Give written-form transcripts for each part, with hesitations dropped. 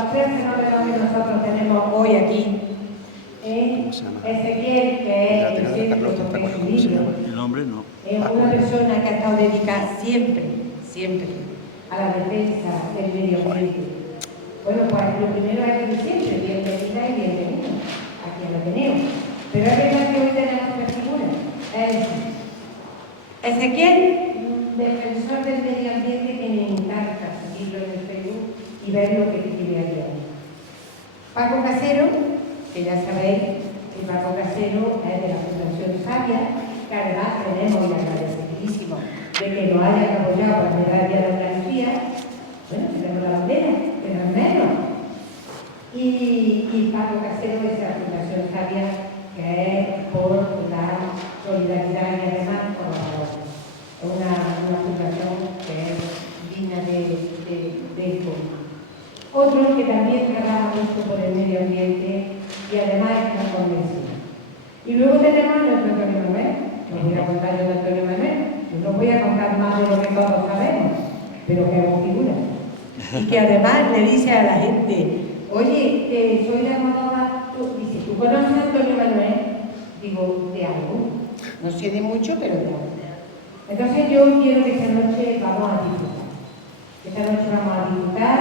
los tres fenómenos que nosotros tenemos hoy aquí. Ezequiel, que es el centro de su libro, el nombre no. es una persona que ha estado dedicada siempre a la defensa del medio ambiente. Bueno, pues lo primero es que siempre, bienvenida y bienvenido aquí al Ateneo. Pero es verdad que hoy tenemos tres figuras. Ezequiel, defensor del medio ambiente, que me encanta seguirlo en el Facebook y ver lo que escribe a diario. Paco Casero, que ya sabéis que Paco Casero es de la Fundación Sabia, que además tenemos y agradecidísimo de que nos hayan apoyado para la medalla de Andalucía. Bueno, tenemos la bandera, que no es menos. Y Paco Casero es de la Fundación Sabia, que es por la solidaridad y además por la valor. Es una fundación que es digna de esto. Otro que también trabaja mucho por el medio ambiente y además está convencido. Y luego tenemos a nuestro Antonio Manuel. No voy a contar yo de Antonio Manuel, no voy a contar más de lo que todos sabemos, pero que es una figura. Y que además le dice a la gente, oye, que soy de Almodóvar, dice, ¿tú conoces a Antonio Manuel? Digo, de algo. No sé de mucho, pero de algo. Entonces yo quiero que esta noche vamos a disfrutar. Esta noche vamos a disfrutar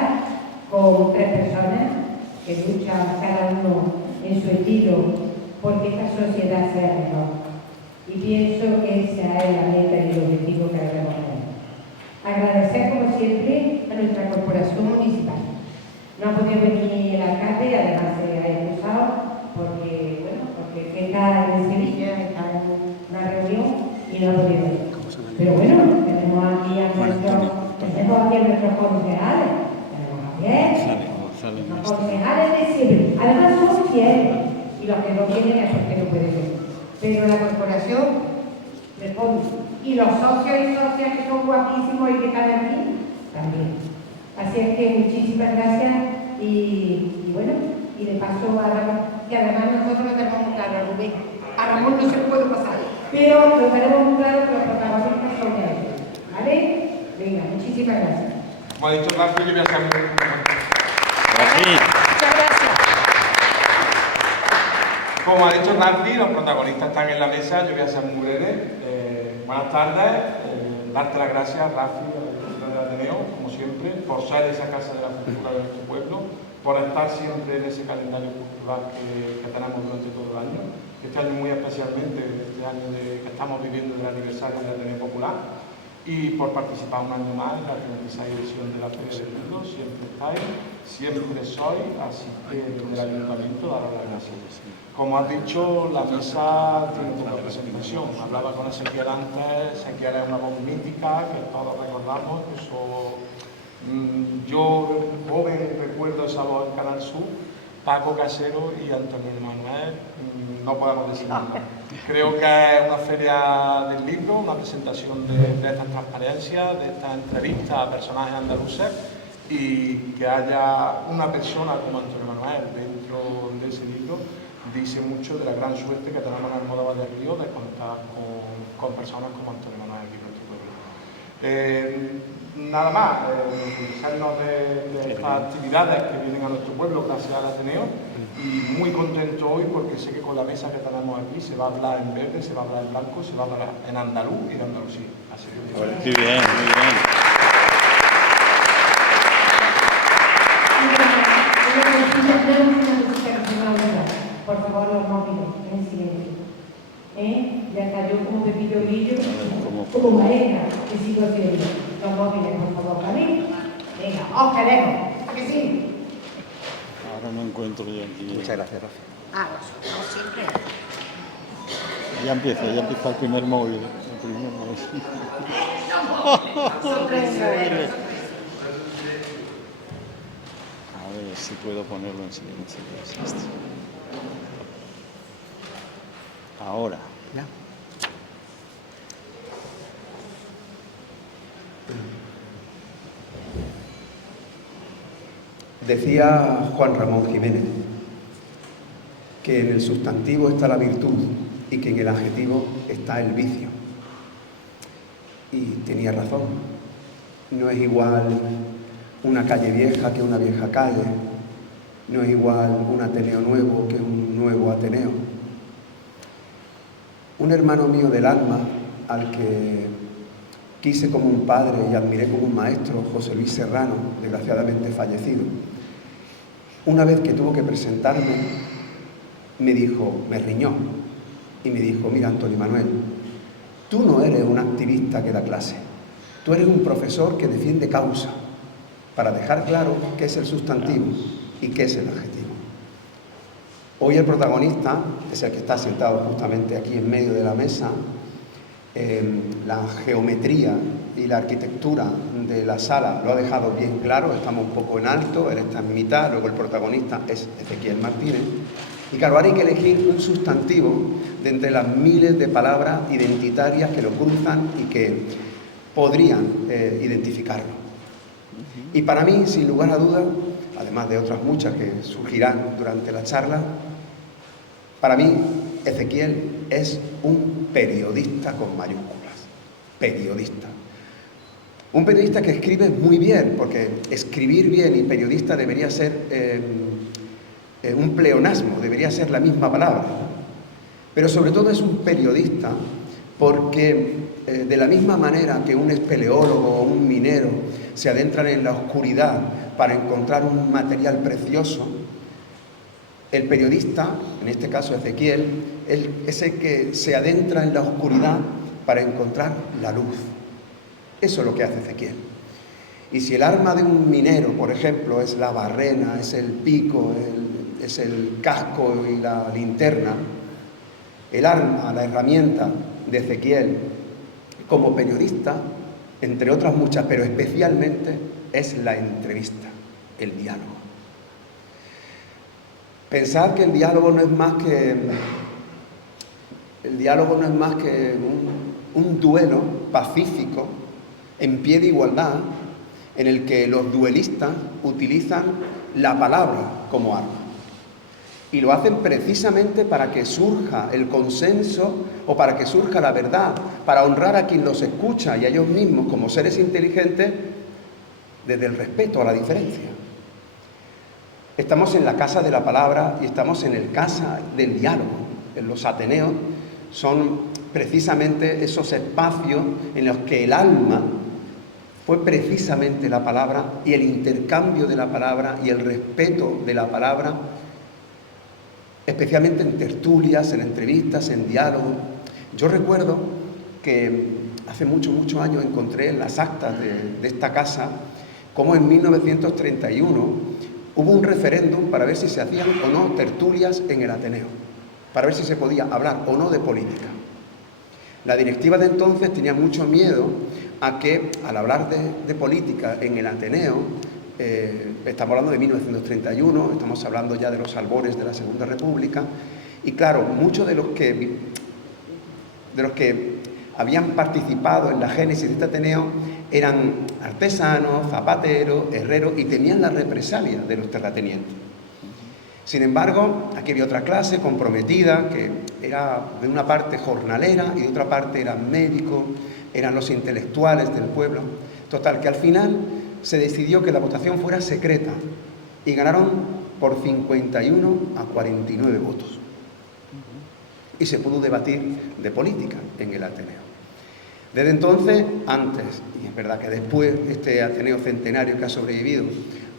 con tres personas que luchan cada uno en su estilo porque esta sociedad sea mejor. Y pienso que esa es la meta y el objetivo que debemos tener. Agradecer, como siempre, a nuestra corporación municipal. No ha podido venir el alcalde, además se ha excusado porque está en Sevilla, está en una reunión y no ha podido venir. Pero bueno, tenemos aquí a nuestros concejales. Los concejales de siempre, además son fieles y los que no vienen es porque no pueden venir. Pero la corporación responde. Y los socios y socias que son guapísimos y que están aquí, también. Así es que muchísimas gracias y bueno, y de paso a Ramón, que además nosotros lo tenemos muy claro, Rubén. A Ramón no se lo puede pasar, pero lo tenemos muy claro que los protagonistas son ellos. ¿Vale? Venga, muchísimas gracias. Como ha dicho Rafa, yo voy a hacer Muchas gracias. Como ha dicho Nancy, los protagonistas están en la mesa, yo voy a ser muy breve. Buenas tardes, darte las gracias, Rafi, al del Ateneo, como siempre, por ser esa casa de la cultura de nuestro pueblo, por estar siempre en ese calendario cultural que tenemos durante todo el año. Este año muy especialmente, este año que estamos viviendo el aniversario del Ateneo Popular, y por participar un año más en la 36 edición de la Feria del Libro. Siempre estáis, siempre sois, así que desde el Ayuntamiento daros las gracias. Como has dicho, la mesa tiene poca presentación. Hablaba con Ezequiel antes, Ezequiel es una voz mítica que todos recordamos. Yo, joven, recuerdo esa voz en Canal Sur, Paco Casero y Antonio Manuel, no podemos decir nada. Creo que es una feria del libro, una presentación de estas transparencias, de estas entrevistas a personajes andaluces y que haya una persona como Antonio Manuel dentro de ese libro dice mucho de la gran suerte que tenemos en Almodóvar del Río de contar con personas como Antonio Manuel aquí en nuestro pueblo. Nada más, hacernos de estas actividades que vienen a nuestro pueblo gracias al Ateneo y muy contento hoy porque sé que con la mesa que tenemos aquí se va a hablar en verde, se va a hablar en blanco, se va a hablar en andaluz y en Andalucía. Así que muy bien, muy bien. Por favor, los móviles, en silencio. Ya está yo como Pepito Grillo, como maestra, que sigo haciendo. Los móviles, por favor, ¿vale? Venga, os queremos. ¿A que sí? Ahora no encuentro yo aquí. Muchas gracias, Rafa. Vosotros siempre. Ya empieza el primer móvil. El primer móvil. A ver si puedo ponerlo en silencio. Ahora. ¿Ya? Decía Juan Ramón Jiménez que en el sustantivo está la virtud y que en el adjetivo está el vicio. Y tenía razón. No es igual una calle vieja que una vieja calle, no es igual un Ateneo nuevo que un nuevo Ateneo. Un hermano mío del alma, al que quise como un padre y admiré como un maestro, José Luis Serrano, desgraciadamente fallecido, una vez que tuvo que presentarme, me dijo, me riñó, y me dijo, mira, Antonio Manuel, tú no eres un activista que da clase, tú eres un profesor que defiende causa, para dejar claro qué es el sustantivo y qué es el adjetivo. Hoy el protagonista es el que está sentado justamente aquí en medio de la mesa. La geometría y la arquitectura de la sala lo ha dejado bien claro, estamos un poco en alto, él está en mitad, luego el protagonista es Ezequiel Martínez. Y claro, ahora hay que elegir un sustantivo de entre las miles de palabras identitarias que lo cruzan y que podrían identificarlo. Y para mí, sin lugar a dudas, además de otras muchas que surgirán durante la charla, para mí Ezequiel es un periodista con mayúsculas, periodista. Un periodista que escribe muy bien, porque escribir bien y periodista debería ser un pleonasmo, debería ser la misma palabra. Pero sobre todo es un periodista porque de la misma manera que un espeleólogo o un minero se adentran en la oscuridad para encontrar un material precioso, el periodista, en este caso Ezequiel, es el que se adentra en la oscuridad para encontrar la luz. Eso es lo que hace Ezequiel. Y si el arma de un minero, por ejemplo, es la barrena, es el pico, es el casco y la linterna, el arma, la herramienta de Ezequiel como periodista, entre otras muchas, pero especialmente, es la entrevista, el diálogo. Pensar que el diálogo no es más que un duelo pacífico en pie de igualdad en el que los duelistas utilizan la palabra como arma. Y lo hacen precisamente para que surja el consenso o para que surja la verdad, para honrar a quien los escucha y a ellos mismos como seres inteligentes desde el respeto a la diferencia. Estamos en la casa de la palabra y estamos en el casa del diálogo. En los Ateneos son precisamente esos espacios en los que el alma fue precisamente la palabra y el intercambio de la palabra y el respeto de la palabra, especialmente en tertulias, en entrevistas, en diálogos. Yo recuerdo que hace muchos años encontré en las actas de esta casa cómo en 1931 hubo un referéndum para ver si se hacían o no tertulias en el Ateneo, para ver si se podía hablar o no de política. La directiva de entonces tenía mucho miedo a que, al hablar de política en el Ateneo, estamos hablando de 1931, estamos hablando ya de los albores de la Segunda República, y claro, muchos de los que habían participado en la génesis de este Ateneo eran artesanos, zapateros, herreros, y temían la represalia de los terratenientes. Sin embargo, aquí había otra clase comprometida, que era de una parte jornalera y de otra parte eran médicos, eran los intelectuales del pueblo. Total, que al final se decidió que la votación fuera secreta y ganaron por 51 a 49 votos. Y se pudo debatir de política en el Ateneo. Desde entonces, antes, y es verdad que después, este Ateneo centenario que ha sobrevivido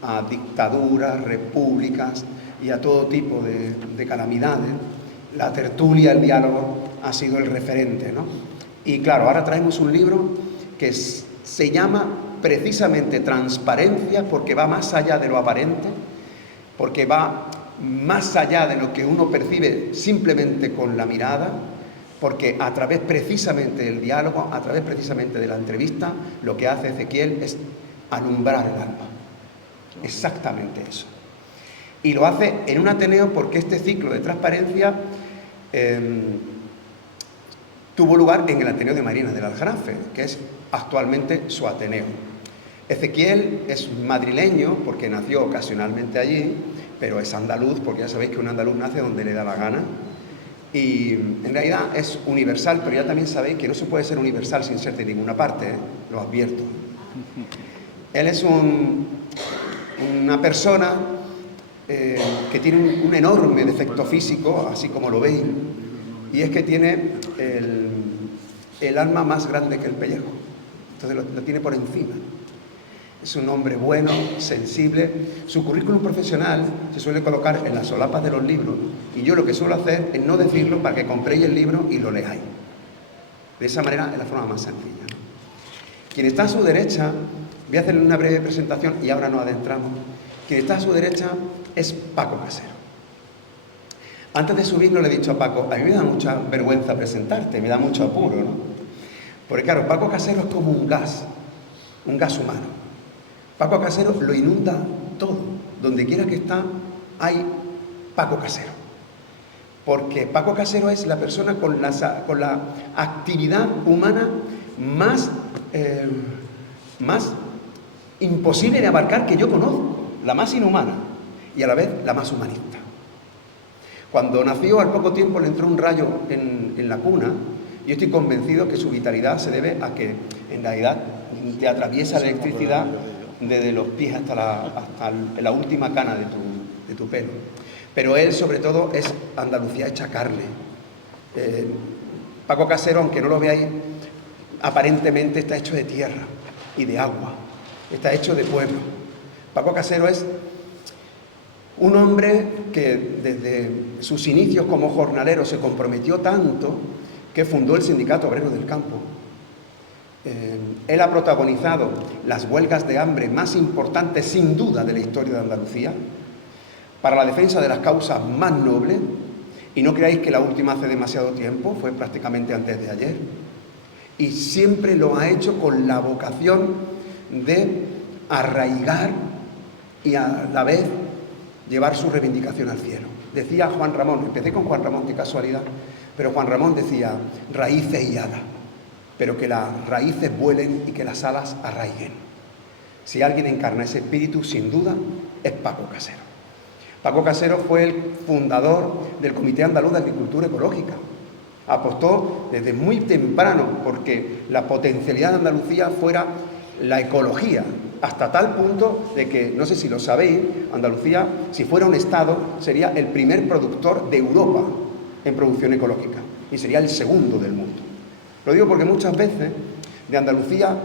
a dictaduras, repúblicas y a todo tipo de calamidades, la tertulia, el diálogo, ha sido el referente, ¿no? Y claro, ahora traemos un libro que se llama precisamente Transparencia, porque va más allá de lo aparente, porque va más allá de lo que uno percibe simplemente con la mirada, porque a través precisamente del diálogo, a través precisamente de la entrevista, lo que hace Ezequiel es alumbrar el alma. Exactamente eso. Y lo hace en un Ateneo porque este ciclo de transparencia tuvo lugar en el Ateneo de Marinas del Aljarafe, que es actualmente su Ateneo. Ezequiel es madrileño porque nació ocasionalmente allí, pero es andaluz porque ya sabéis que un andaluz nace donde le da la gana. Y en realidad es universal, pero ya también sabéis que no se puede ser universal sin ser de ninguna parte, ¿eh? Lo advierto. Él es una persona que tiene un enorme defecto físico, así como lo veis, y es que tiene el alma más grande que el pellejo. Entonces lo tiene por encima. Es un hombre bueno, sensible. Su currículum profesional se suele colocar en las solapas de los libros, y yo lo que suelo hacer es no decirlo para que compréis el libro y lo leáis. De esa manera es la forma más sencilla, ¿no? Quien está a su derecha, voy a hacerle una breve presentación y ahora nos adentramos. Quien está a su derecha es Paco Casero. Antes de subirlo le he dicho a Paco, a mí me da mucha vergüenza presentarte, me da mucho apuro, ¿no? Porque claro, Paco Casero es como un gas humano. Paco Casero lo inunda todo. Donde quiera que está, hay Paco Casero. Porque Paco Casero es la persona con la actividad humana más imposible de abarcar que yo conozco, la más inhumana y a la vez la más humanista. Cuando nació, al poco tiempo le entró un rayo en la cuna. Yo estoy convencido que su vitalidad se debe a que en realidad te atraviesa la electricidad desde los pies hasta la última cana de tu pelo. Pero él, sobre todo, es Andalucía hecha carne. Paco Casero, aunque no lo veáis, aparentemente está hecho de tierra y de agua, está hecho de pueblo. Paco Casero es un hombre que desde sus inicios como jornalero se comprometió tanto que fundó el Sindicato Obrero del Campo. Él ha protagonizado las huelgas de hambre más importantes, sin duda, de la historia de Andalucía, para la defensa de las causas más nobles, y no creáis que la última hace demasiado tiempo, fue prácticamente antes de ayer, y siempre lo ha hecho con la vocación de arraigar y a la vez llevar su reivindicación al cielo. Decía Juan Ramón, empecé con Juan Ramón, qué casualidad, pero Juan Ramón decía raíces y alas, pero que las raíces vuelen y que las alas arraiguen. Si alguien encarna ese espíritu, sin duda, es Paco Casero. Paco Casero fue el fundador del Comité Andaluz de Agricultura Ecológica. Apostó desde muy temprano porque la potencialidad de Andalucía fuera la ecología, hasta tal punto de que, no sé si lo sabéis, Andalucía, si fuera un estado, sería el primer productor de Europa en producción ecológica y sería el segundo del mundo. Lo digo porque muchas veces de Andalucía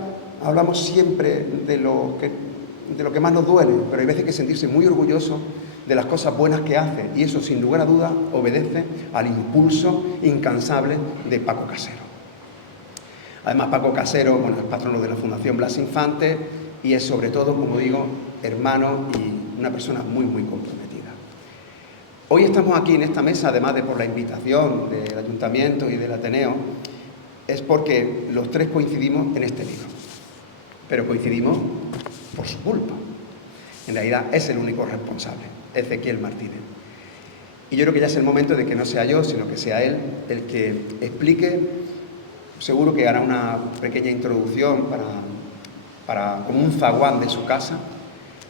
hablamos siempre de lo que más nos duele, pero hay veces que sentirse muy orgullosos de las cosas buenas que hace, y eso sin lugar a dudas obedece al impulso incansable de Paco Casero. Además, Paco Casero, bueno, es patrono de la Fundación Blas Infante y es sobre todo, como digo, hermano y una persona muy, muy comprometida. Hoy estamos aquí en esta mesa, además de por la invitación del Ayuntamiento y del Ateneo, es porque los tres coincidimos en este libro, pero coincidimos por su culpa. En realidad es el único responsable, Ezequiel Martínez. Y yo creo que ya es el momento de que no sea yo, sino que sea él el que explique. Seguro que hará una pequeña introducción como un zaguán de su casa,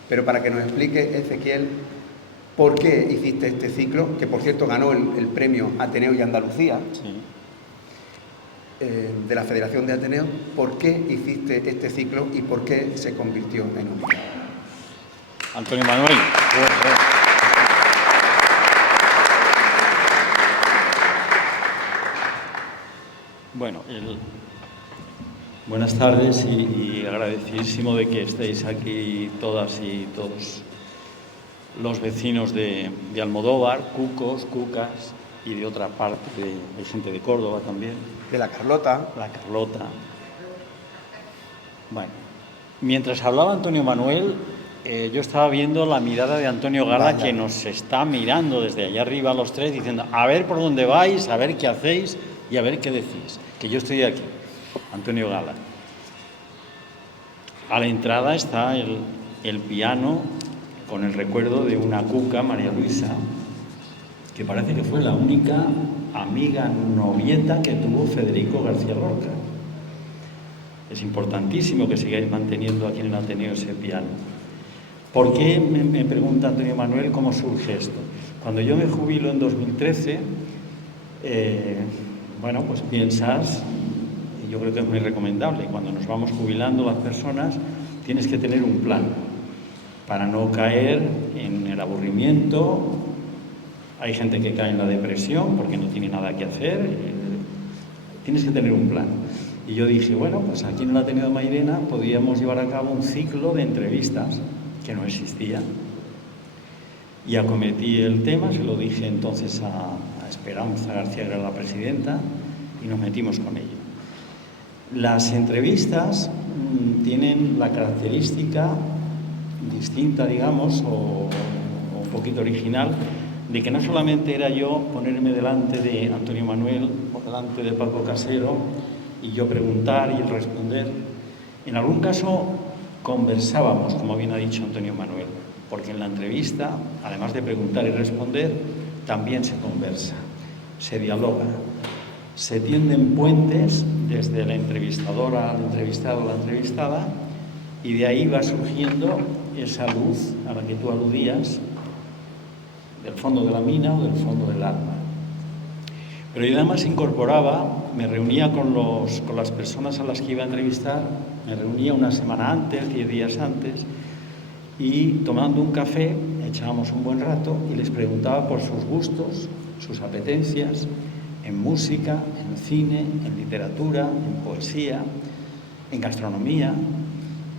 pero para que nos explique, Ezequiel, por qué hiciste este ciclo, que por cierto ganó el premio Ateneo y Andalucía, sí, de la Federación de Ateneos. ¿Por qué hiciste este ciclo y por qué se convirtió en un? Antonio Manuel. Bueno, buenas tardes y agradecidísimo de que estéis aquí todas y todos los vecinos de Almodóvar, cucos, cucas y de otra parte, de gente de Córdoba también. De la Carlota. La Carlota. Bueno, mientras hablaba Antonio Manuel, yo estaba viendo la mirada de Antonio Gala. Vaya. Que nos está mirando desde allá arriba los tres diciendo a ver por dónde vais, a ver qué hacéis y a ver qué decís, que yo estoy aquí. Antonio Gala. A la entrada está el piano con el recuerdo de una cuca, María Luisa, que parece que fue la única amiga novieta que tuvo Federico García Lorca. Es importantísimo que sigáis manteniendo aquí en el Ateneo ese piano. ¿Por qué, me pregunta Antonio Manuel, cómo surge esto? Cuando yo me jubilo en 2013, bueno, pues piensas, y yo creo que es muy recomendable, cuando nos vamos jubilando las personas, tienes que tener un plan. para no caer en el aburrimiento. Hay gente que cae en la depresión porque no tiene nada que hacer. Tienes que tener un plan. Y yo dije, bueno, pues aquí en el Ateneo de Mairena podíamos llevar a cabo un ciclo de entrevistas que no existía. Y acometí el tema, se lo dije entonces a Esperanza García, que era la presidenta, y nos metimos con ello. Las entrevistas tienen la característica distinta, digamos, o un poquito original, de que no solamente era yo ponerme delante de Antonio Manuel o delante de Paco Casero y yo preguntar y él responder. En algún caso conversábamos, como bien ha dicho Antonio Manuel, porque en la entrevista, además de preguntar y responder, también se conversa, se dialoga, se tienden puentes desde la entrevistadora al entrevistado o la entrevistada, y de ahí va surgiendo esa luz a la que tú aludías, del fondo de la mina o del fondo del alma. Pero yo además incorporaba, me reunía con las personas a las que iba a entrevistar, me reunía una semana antes, 10 días antes, y tomando un café echábamos un buen rato y les preguntaba por sus gustos, sus apetencias, en música, en cine, en literatura, en poesía, en gastronomía,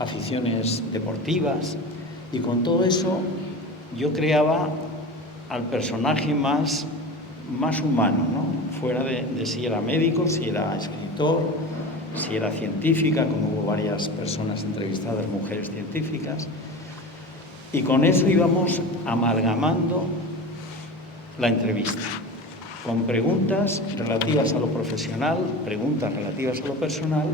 aficiones deportivas, y con todo eso yo creaba al personaje más humano, ¿no? Fuera de si era médico, si era escritor, si era científica, como hubo varias personas entrevistadas, mujeres científicas, y con eso íbamos amalgamando la entrevista, con preguntas relativas a lo profesional, preguntas relativas a lo personal,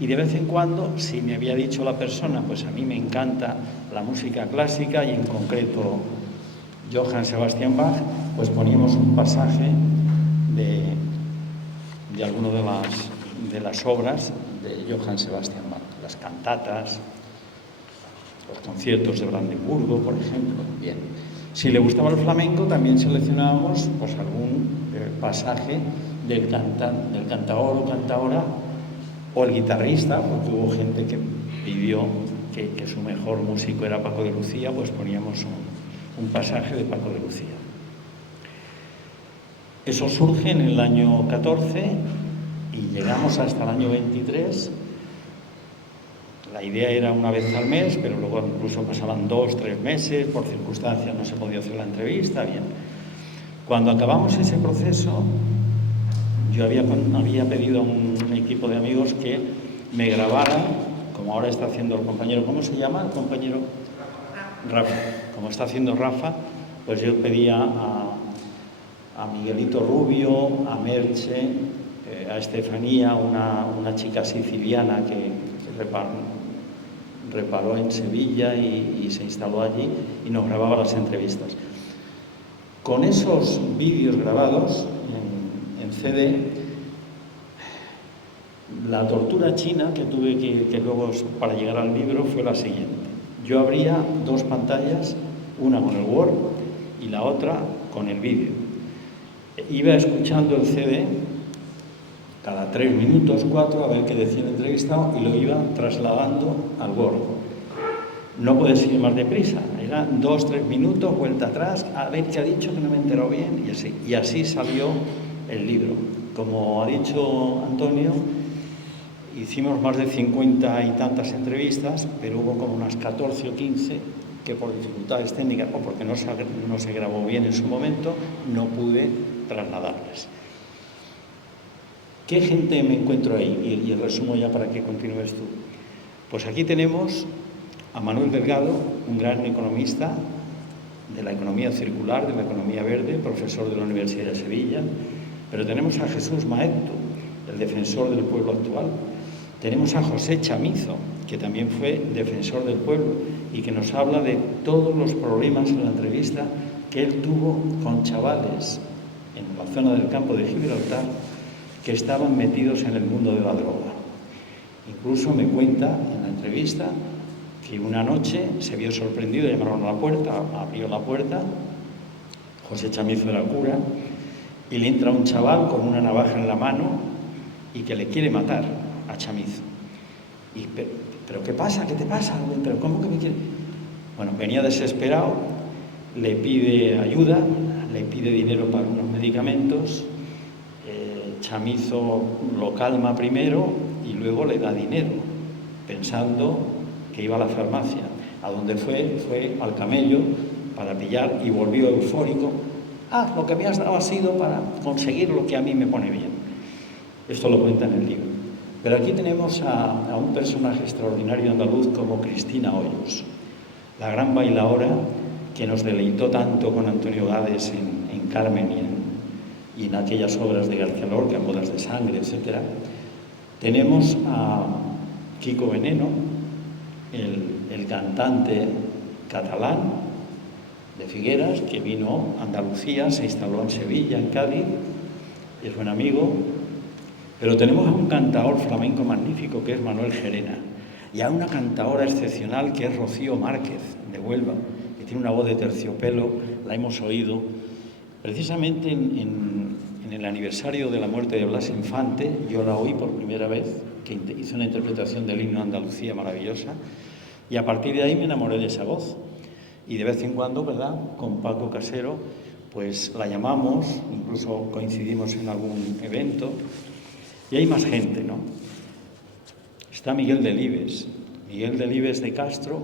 y de vez en cuando, si me había dicho la persona, pues a mí me encanta la música clásica y en concreto Johann Sebastian Bach, pues poníamos un pasaje de alguna de las obras de Johann Sebastian Bach, las cantatas, los conciertos de Brandenburgo, por ejemplo. Bien. Si le gustaba el flamenco, también seleccionábamos pues algún pasaje del cantaor o cantaora, o el guitarrista, porque hubo gente que pidió que su mejor músico era Paco de Lucía, pues poníamos un pasaje de Paco de Lucía. Eso surge en el año 14 y llegamos hasta el año 23. La idea era una vez al mes, pero luego incluso pasaban 2, 3 meses, por circunstancias no se podía hacer la entrevista. Bien. Cuando acabamos ese proceso, yo había pedido a un equipo de amigos que me grabaran, como ahora está haciendo el compañero, ¿cómo se llama el compañero? Rafa. Como está haciendo Rafa, pues yo pedía a Miguelito Rubio, a Merche, a Estefanía, una chica siciliana que reparó en Sevilla y se instaló allí y nos grababa las entrevistas. Con esos vídeos grabados en CD, la tortura china que tuve que luego para llegar al libro fue la siguiente. Yo abría 2 pantallas, una con el Word y la otra con el vídeo. Iba escuchando el CD cada 3 minutos, 4, a ver qué decía el entrevistado y lo iba trasladando al Word. No puedes ir más deprisa, eran 2, 3 minutos, vuelta atrás, a ver qué ha dicho, que no me he enterado bien, y así. Y así salió el libro. Como ha dicho Antonio, hicimos más de 50 y tantas entrevistas, pero hubo como unas 14 o 15 que por dificultades técnicas o porque no se grabó bien en su momento, no pude trasladarlas. ¿Qué gente me encuentro ahí? Y el resumo ya para que continúes tú. Pues aquí tenemos a Manuel Delgado, un gran economista de la economía circular, de la economía verde, profesor de la Universidad de Sevilla, pero tenemos a Jesús Maeztu, el defensor del pueblo actual. Tenemos a José Chamizo, que también fue defensor del pueblo y que nos habla de todos los problemas en la entrevista que él tuvo con chavales en la zona del campo de Gibraltar que estaban metidos en el mundo de la droga. Incluso me cuenta en la entrevista que una noche se vio sorprendido, llamaron a la puerta, abrió la puerta, José Chamizo era cura, y le entra un chaval con una navaja en la mano y que le quiere matar a Chamizo. ¿Pero qué pasa? ¿Qué te pasa? ¿Pero cómo que me quiere? Bueno, venía desesperado, le pide ayuda, le pide dinero para unos medicamentos, Chamizo lo calma primero y luego le da dinero, pensando que iba a la farmacia. A donde fue al Camello para pillar y volvió eufórico. Lo que me has dado ha sido para conseguir lo que a mí me pone bien. Esto lo cuenta en el libro. Pero aquí tenemos a un personaje extraordinario andaluz como Cristina Hoyos, la gran bailaora que nos deleitó tanto con Antonio Gades en Carmen y en aquellas obras de García Lorca, Bodas de Sangre, etc. Tenemos a Quico Veneno, el cantante catalán de Figueras, que vino a Andalucía, se instaló en Sevilla, en Cádiz, es buen amigo. Pero tenemos a un cantador flamenco magnífico, que es Manuel Gerena, y a una cantadora excepcional, que es Rocío Márquez, de Huelva, que tiene una voz de terciopelo, la hemos oído. Precisamente en el aniversario de la muerte de Blas Infante, yo la oí por primera vez, que hizo una interpretación del himno de Andalucía maravillosa, y a partir de ahí me enamoré de esa voz. Y de vez en cuando, ¿verdad?, con Paco Casero, pues la llamamos, incluso coincidimos en algún evento, y hay más gente, ¿no? Está Miguel Delibes. Miguel Delibes de Castro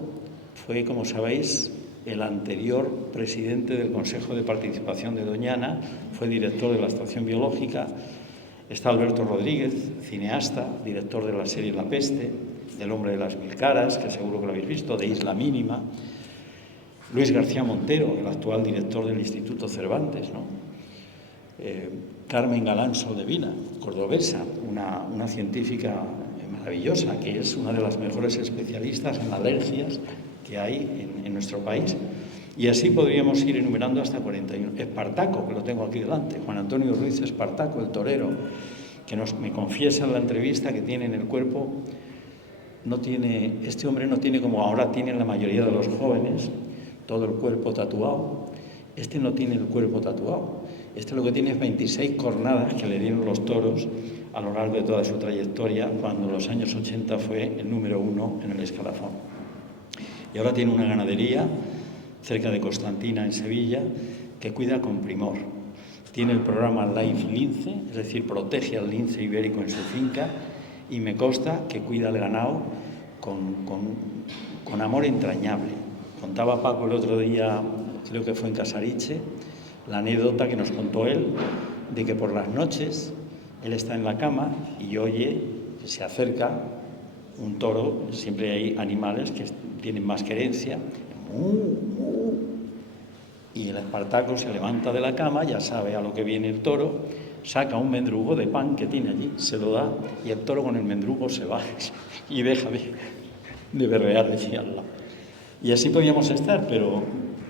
fue, como sabéis, el anterior presidente del Consejo de Participación de Doñana, fue director de la Estación Biológica. Está Alberto Rodríguez, cineasta, director de la serie La Peste, del Hombre de las Mil Caras, que seguro que lo habéis visto, de Isla Mínima. Luis García Montero, el actual director del Instituto Cervantes, ¿no? Carmen Galán Soldevila, cordobesa, una científica maravillosa, que es una de las mejores especialistas en alergias que hay en nuestro país. Y así podríamos ir enumerando hasta 41. Espartaco, que lo tengo aquí delante, Juan Antonio Ruiz Espartaco, el torero, que me confiesa en la entrevista que tiene en el cuerpo, este hombre no tiene como ahora tienen la mayoría de los jóvenes, todo el cuerpo tatuado. Este no tiene el cuerpo tatuado. Este lo que tiene es 26 cornadas que le dieron los toros a lo largo de toda su trayectoria, cuando en los años 80 fue el número 1 en el escalafón. Y ahora tiene una ganadería cerca de Constantina, en Sevilla, que cuida con primor. Tiene el programa Life Lince, es decir, protege al lince ibérico en su finca, y me consta que cuida el ganado con amor entrañable. Contaba Paco el otro día, creo que fue en Casariche, la anécdota que nos contó él, de que por las noches él está en la cama y oye que se acerca un toro. Siempre hay animales que tienen más querencia, y el Espartaco se levanta de la cama, ya sabe a lo que viene el toro, saca un mendrugo de pan que tiene allí, se lo da, y el toro con el mendrugo se va y deja de berrear allí al lado. Y así podíamos estar, pero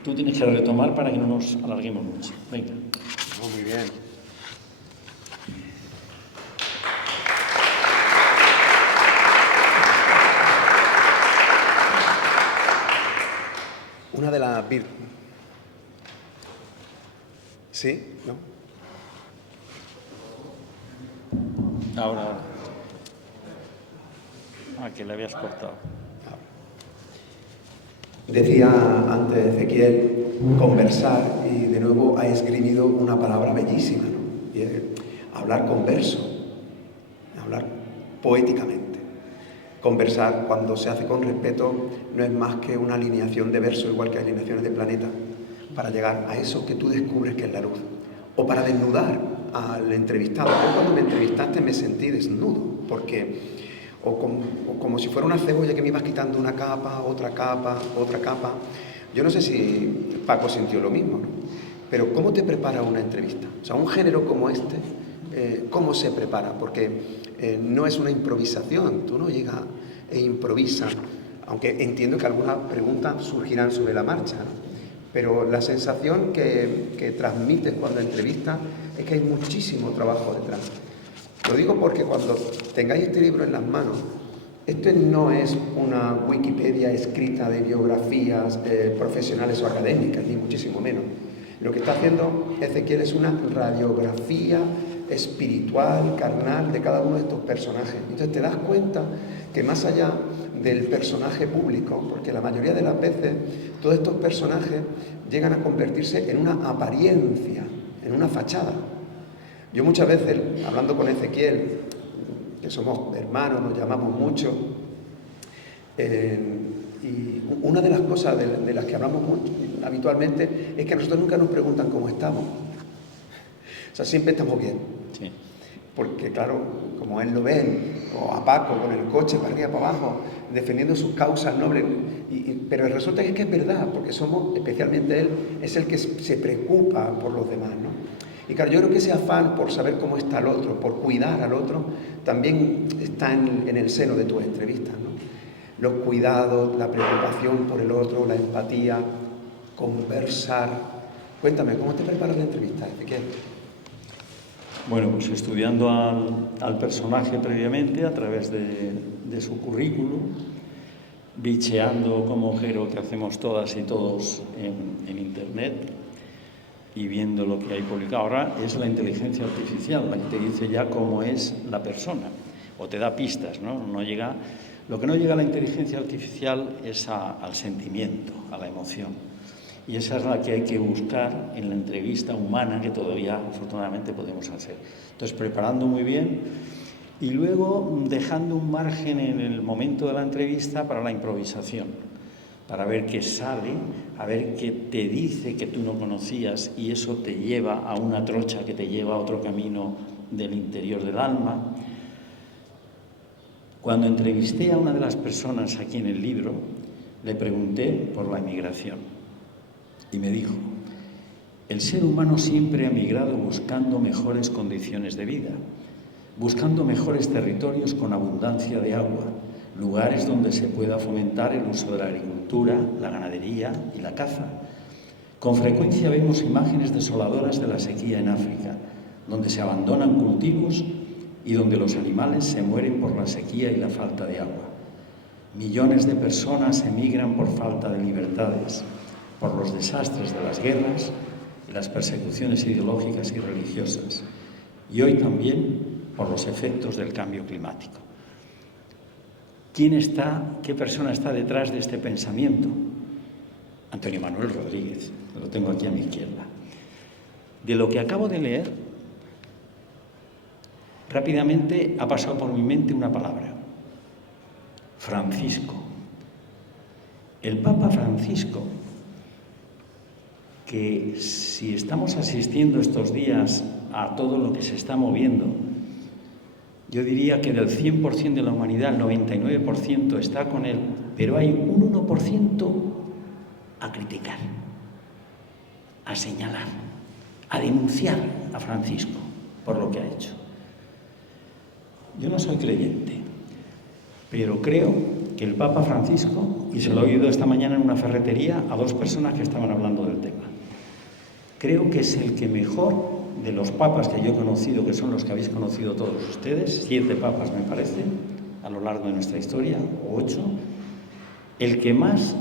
tú tienes que retomar para que no nos alarguemos mucho. Venga. Muy bien. Una de las virtudes... ¿Sí? ¿No? Ahora. Que le habías cortado. Decía antes Ezequiel conversar, y de nuevo ha esgrimido una palabra bellísima, ¿no? Y es hablar con verso, hablar poéticamente. Conversar, cuando se hace con respeto, no es más que una alineación de verso, igual que alineaciones de planeta, para llegar a eso que tú descubres que es la luz, o para desnudar al entrevistado. Yo cuando me entrevistaste me sentí desnudo, porque o como si fuera una cebolla que me ibas quitando una capa, otra capa, otra capa. Yo no sé si Paco sintió lo mismo, ¿no? Pero ¿cómo te prepara una entrevista? O sea, un género como este, ¿cómo se prepara? Porque no es una improvisación, tú no llegas e improvisas, aunque entiendo que algunas preguntas surgirán sobre la marcha, ¿no? Pero la sensación que transmites cuando entrevistas es que hay muchísimo trabajo detrás. Lo digo porque cuando tengáis este libro en las manos, esto no es una Wikipedia escrita de biografías profesionales o académicas, ni muchísimo menos. Lo que está haciendo Ezequiel es una radiografía espiritual, carnal, de cada uno de estos personajes. Entonces te das cuenta que más allá del personaje público, porque la mayoría de las veces todos estos personajes llegan a convertirse en una apariencia, en una fachada. Yo muchas veces, hablando con Ezequiel, que somos hermanos, nos llamamos mucho, y una de las cosas de las que hablamos mucho, habitualmente, es que a nosotros nunca nos preguntan cómo estamos. O sea, siempre estamos bien. Sí. Porque claro, como él lo ve, o a Paco con el coche para arriba para abajo, defendiendo sus causas nobles, pero resulta que es verdad, porque somos, especialmente él, es el que se preocupa por los demás, ¿no? Y claro, yo creo que ese afán por saber cómo está el otro, por cuidar al otro, también está en el seno de tus entrevistas, ¿no? Los cuidados, la preocupación por el otro, la empatía, conversar. Cuéntame, ¿cómo te preparas la entrevista, Ezequiel? Bueno, pues estudiando al personaje previamente a través de su currículum, bicheando como ojero que hacemos todas y todos en Internet y viendo lo que hay publicado. Ahora es la inteligencia artificial la que te dice ya cómo es la persona o te da pistas, ¿no? Lo que no llega a la inteligencia artificial es al sentimiento, a la emoción. Y esa es la que hay que buscar en la entrevista humana que todavía, afortunadamente, podemos hacer. Entonces, preparando muy bien y luego dejando un margen en el momento de la entrevista para la improvisación, para ver qué sale, a ver qué te dice que tú no conocías y eso te lleva a una trocha que te lleva a otro camino del interior del alma. Cuando entrevisté a una de las personas aquí en el libro, le pregunté por la emigración. Y me dijo, el ser humano siempre ha migrado buscando mejores condiciones de vida, buscando mejores territorios con abundancia de agua, lugares donde se pueda fomentar el uso de la agricultura, la ganadería y la caza. Con frecuencia vemos imágenes desoladoras de la sequía en África, donde se abandonan cultivos y donde los animales se mueren por la sequía y la falta de agua. Millones de personas emigran por falta de libertades, por los desastres de las guerras y las persecuciones ideológicas y religiosas, y hoy también por los efectos del cambio climático. ¿Qué persona está detrás de este pensamiento? Antonio Manuel Rodríguez, lo tengo aquí a mi izquierda. De lo que acabo de leer, rápidamente ha pasado por mi mente una palabra: Francisco. El Papa Francisco, que si estamos asistiendo estos días a todo lo que se está moviendo, yo diría que del 100% de la humanidad, el 99% está con él, pero hay un 1% a criticar, a señalar, a denunciar a Francisco por lo que ha hecho. Yo no soy creyente, pero creo que el Papa Francisco, y se lo he oído esta mañana en una ferretería a dos personas que estaban hablando del tema, creo que es el que mejor, de los papas que yo he conocido, que son los que habéis conocido todos ustedes, 7 papas me parece, a lo largo de nuestra historia, o 8, el que más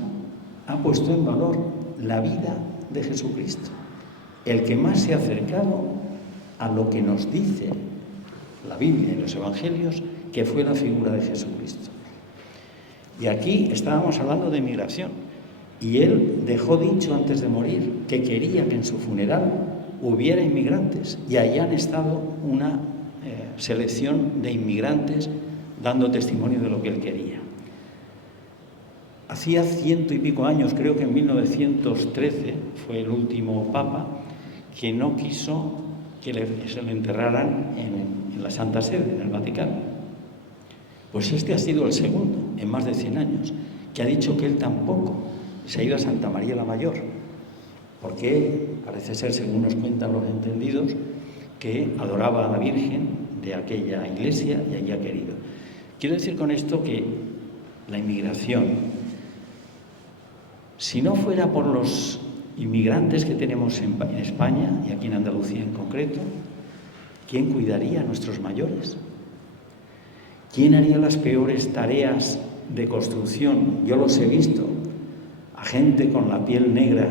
ha puesto en valor la vida de Jesucristo, el que más se ha acercado a lo que nos dice la Biblia y los Evangelios, que fue la figura de Jesucristo. Y aquí estábamos hablando de migración, y él dejó dicho antes de morir que quería que en su funeral hubiera inmigrantes, y allí han estado una selección de inmigrantes dando testimonio de lo que él quería. Hacía 100 y pico años, creo que en 1913, fue el último papa que no quiso que se le enterraran en la Santa Sede, en el Vaticano. Pues este ha sido el segundo, en más de 100 años, que ha dicho que él tampoco se ha ido a Santa María la Mayor, porque parece ser, según nos cuentan los entendidos, que adoraba a la Virgen de aquella iglesia y allí ha querido. Quiero decir con esto que la inmigración, si no fuera por los inmigrantes que tenemos en España y aquí en Andalucía en concreto, ¿quién cuidaría a nuestros mayores? ¿Quién haría las peores tareas de construcción? Yo los he visto, a gente con la piel negra,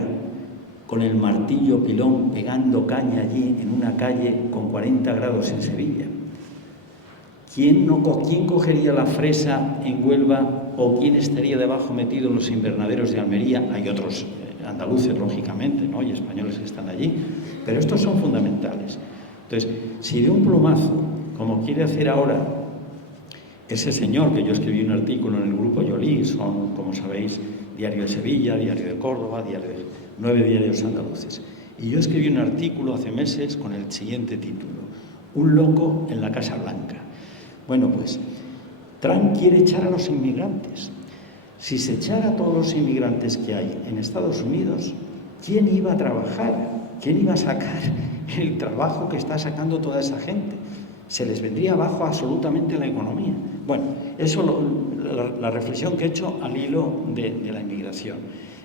con el martillo pilón pegando caña allí en una calle con 40 grados en Sevilla. ¿Quién cogería la fresa en Huelva o quién estaría debajo metido en los invernaderos de Almería? Hay otros andaluces, lógicamente, ¿no? Y españoles que están allí, pero estos son fundamentales. Entonces, si de un plumazo, como quiere hacer ahora ese señor, que yo escribí un artículo en el grupo Yolí, son, como sabéis, Diario de Sevilla, Diario de Córdoba, 9 diarios andaluces. Y yo escribí un artículo hace meses con el siguiente título: Un loco en la Casa Blanca. Bueno, pues Trump quiere echar a los inmigrantes. Si se echara a todos los inmigrantes que hay en Estados Unidos, ¿quién iba a trabajar? ¿Quién iba a sacar el trabajo que está sacando toda esa gente? Se les vendría abajo absolutamente la economía. Bueno, eso la reflexión que he hecho al hilo de la inmigración.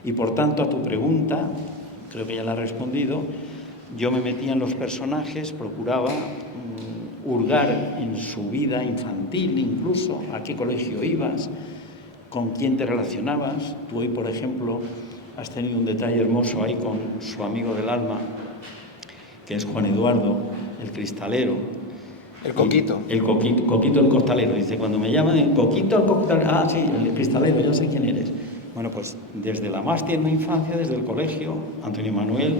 Y por tanto, a tu pregunta, creo que ya la he respondido, yo me metía en los personajes, procuraba hurgar en su vida infantil incluso, a qué colegio ibas, con quién te relacionabas. Tú hoy, por ejemplo, has tenido un detalle hermoso ahí con su amigo del alma, que es Juan Eduardo, el cristalero. El Coquito. Coquito el costalero. Dice, cuando me llaman, Coquito el costalero, ah, sí, el cristalero, ya sé quién eres. Bueno, pues desde la más tierna infancia, desde el colegio, Antonio Manuel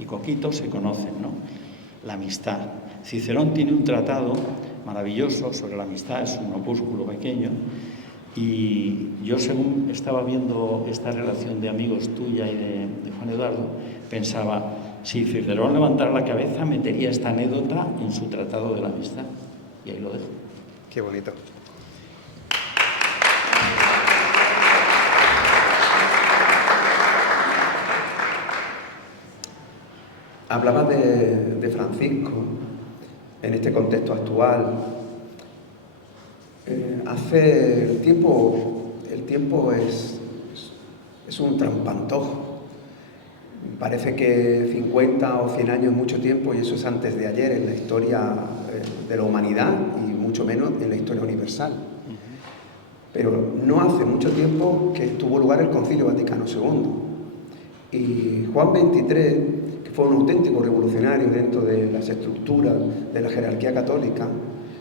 y Coquito se conocen, ¿no? La amistad. Cicerón tiene un tratado maravilloso sobre la amistad, es un opúsculo pequeño, y yo, según estaba viendo esta relación de amigos tuya y de Juan Eduardo, pensaba, si Cicerón levantara la cabeza, metería esta anécdota en su tratado de la amistad. Y ahí lo dejo. Qué bonito. Hablabas de Francisco en este contexto actual. El tiempo es un trampantojo. Parece que 50 o 100 años es mucho tiempo, y eso es antes de ayer en la historia de la humanidad y mucho menos en la historia universal. Pero no hace mucho tiempo que tuvo lugar el Concilio Vaticano II. Y Juan XXIII, que fue un auténtico revolucionario dentro de las estructuras de la jerarquía católica,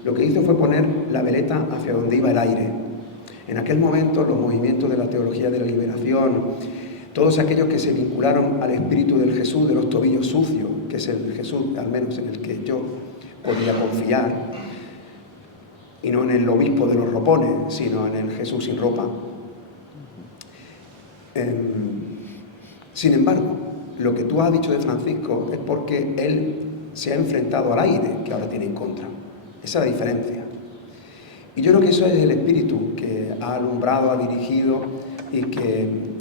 lo que hizo fue poner la veleta hacia donde iba el aire. En aquel momento, los movimientos de la teología de la liberación, todos aquellos que se vincularon al espíritu del Jesús de los tobillos sucios, que es el Jesús, al menos en el que yo podía confiar, y no en el obispo de los ropones, sino en el Jesús sin ropa. Sin embargo, lo que tú has dicho de Francisco es porque él se ha enfrentado al aire que ahora tiene en contra. Esa es la diferencia. Y yo creo que eso es el espíritu que ha alumbrado, ha dirigido y que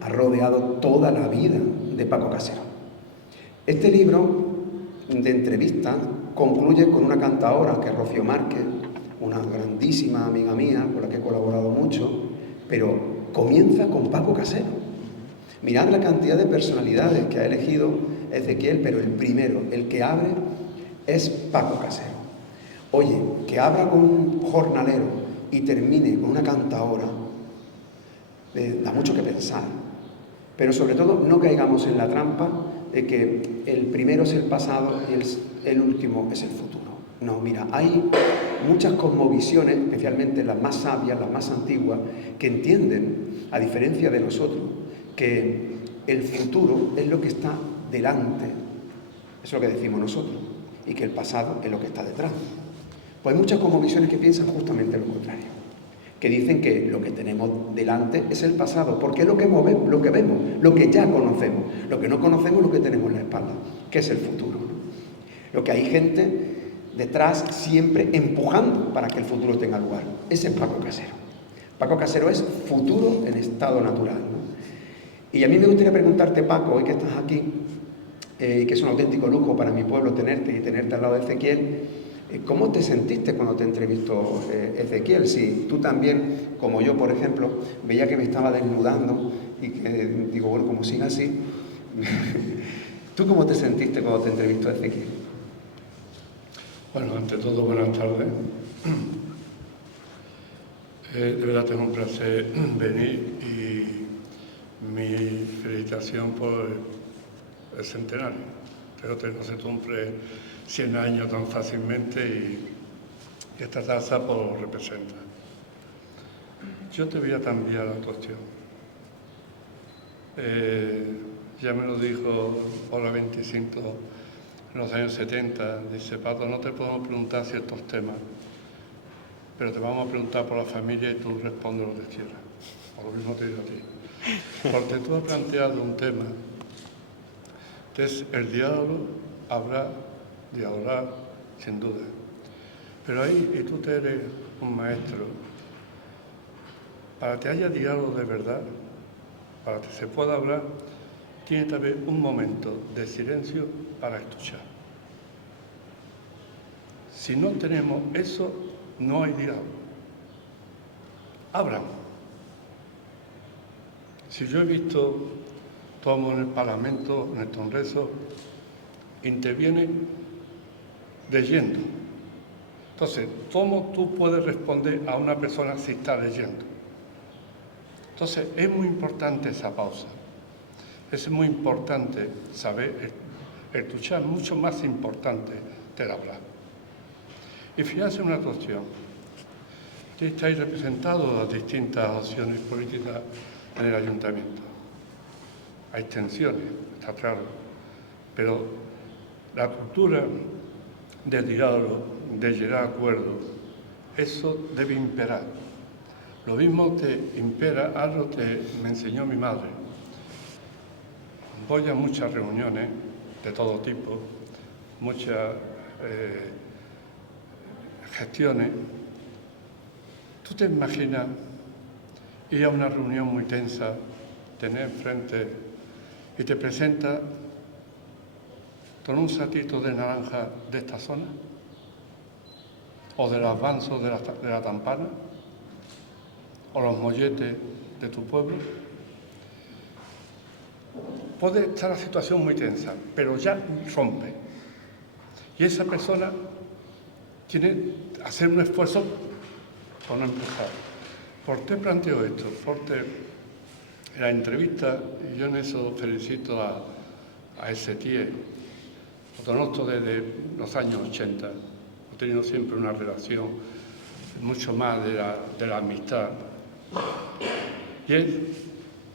ha rodeado toda la vida de Paco Casero. Este libro de entrevistas concluye con una cantaora, que es Rocío Márquez, una grandísima amiga mía con la que he colaborado mucho, pero comienza con Paco Casero. Mirad la cantidad de personalidades que ha elegido Ezequiel, pero el primero, el que abre, es Paco Casero. Oye, que abra con un jornalero y termine con una cantaora, da mucho que pensar. Pero sobre todo no caigamos en la trampa de que el primero es el pasado y el último es el futuro. No, mira, hay muchas cosmovisiones, especialmente las más sabias, las más antiguas, que entienden, a diferencia de nosotros, que el futuro es lo que está delante, eso es lo que decimos nosotros, y que el pasado es lo que está detrás. Pues hay muchas cosmovisiones que piensan justamente lo contrario, que dicen que lo que tenemos delante es el pasado, porque es lo que vemos, lo que ya conocemos. Lo que no conocemos es lo que tenemos en la espalda, que es el futuro, ¿no? Lo que hay gente detrás siempre empujando para que el futuro tenga lugar. Ese es Paco Casero. Paco Casero es futuro en estado natural, ¿no? Y a mí me gustaría preguntarte, Paco, hoy que estás aquí, y que es un auténtico lujo para mi pueblo tenerte y tenerte al lado de Ezequiel, ¿cómo te sentiste cuando te entrevistó Ezequiel? Si tú también, como yo, por ejemplo, veía que me estaba desnudando y que digo, bueno, como siga así, ¿tú cómo te sentiste cuando te entrevistó Ezequiel? Bueno, ante todo, buenas tardes. De verdad es un placer venir y mi felicitación por el centenario. Pero no se cumple 100 años tan fácilmente y esta taza pues lo representa. Yo te voy a cambiar la cuestión. Ya me lo dijo Hora 25 en los años 70, dice: Pato, no te podemos preguntar ciertos temas, pero te vamos a preguntar por la familia y tú respondes lo que quieras. O lo mismo te digo a ti. Porque tú has planteado un tema, que es el diálogo, habrá, dialogar, sin duda. Pero ahí, y tú te eres un maestro, para que haya diálogo de verdad, para que se pueda hablar, tiene que haber un momento de silencio para escuchar. Si no tenemos eso, no hay diálogo. Hablan. Si yo he visto todos en el Parlamento, en el Congreso, intervienen leyendo. Entonces, ¿cómo tú puedes responder a una persona si está leyendo? Entonces, es muy importante esa pausa. Es muy importante saber escuchar, mucho más importante del hablar. Y fíjate en una cuestión. Estáis representados las distintas opciones políticas en el ayuntamiento. Hay tensiones, está claro, pero la cultura del diálogo, de llegar a acuerdos, eso debe imperar. Lo mismo que impera algo que me enseñó mi madre. Voy a muchas reuniones de todo tipo, muchas gestiones. ¿Tú te imaginas ir a una reunión muy tensa, tener enfrente y te presenta con un satito de naranja de esta zona? ¿O de los avanzos de la campana? ¿O los molletes de tu pueblo? Puede estar la situación muy tensa, pero ya rompe. Y esa persona tiene que hacer un esfuerzo por no empezar. ¿Por qué planteo esto? Porque en la entrevista, y yo en eso felicito a Ese-Tie, lo conozco desde los años 80, he tenido siempre una relación mucho más de la amistad, y es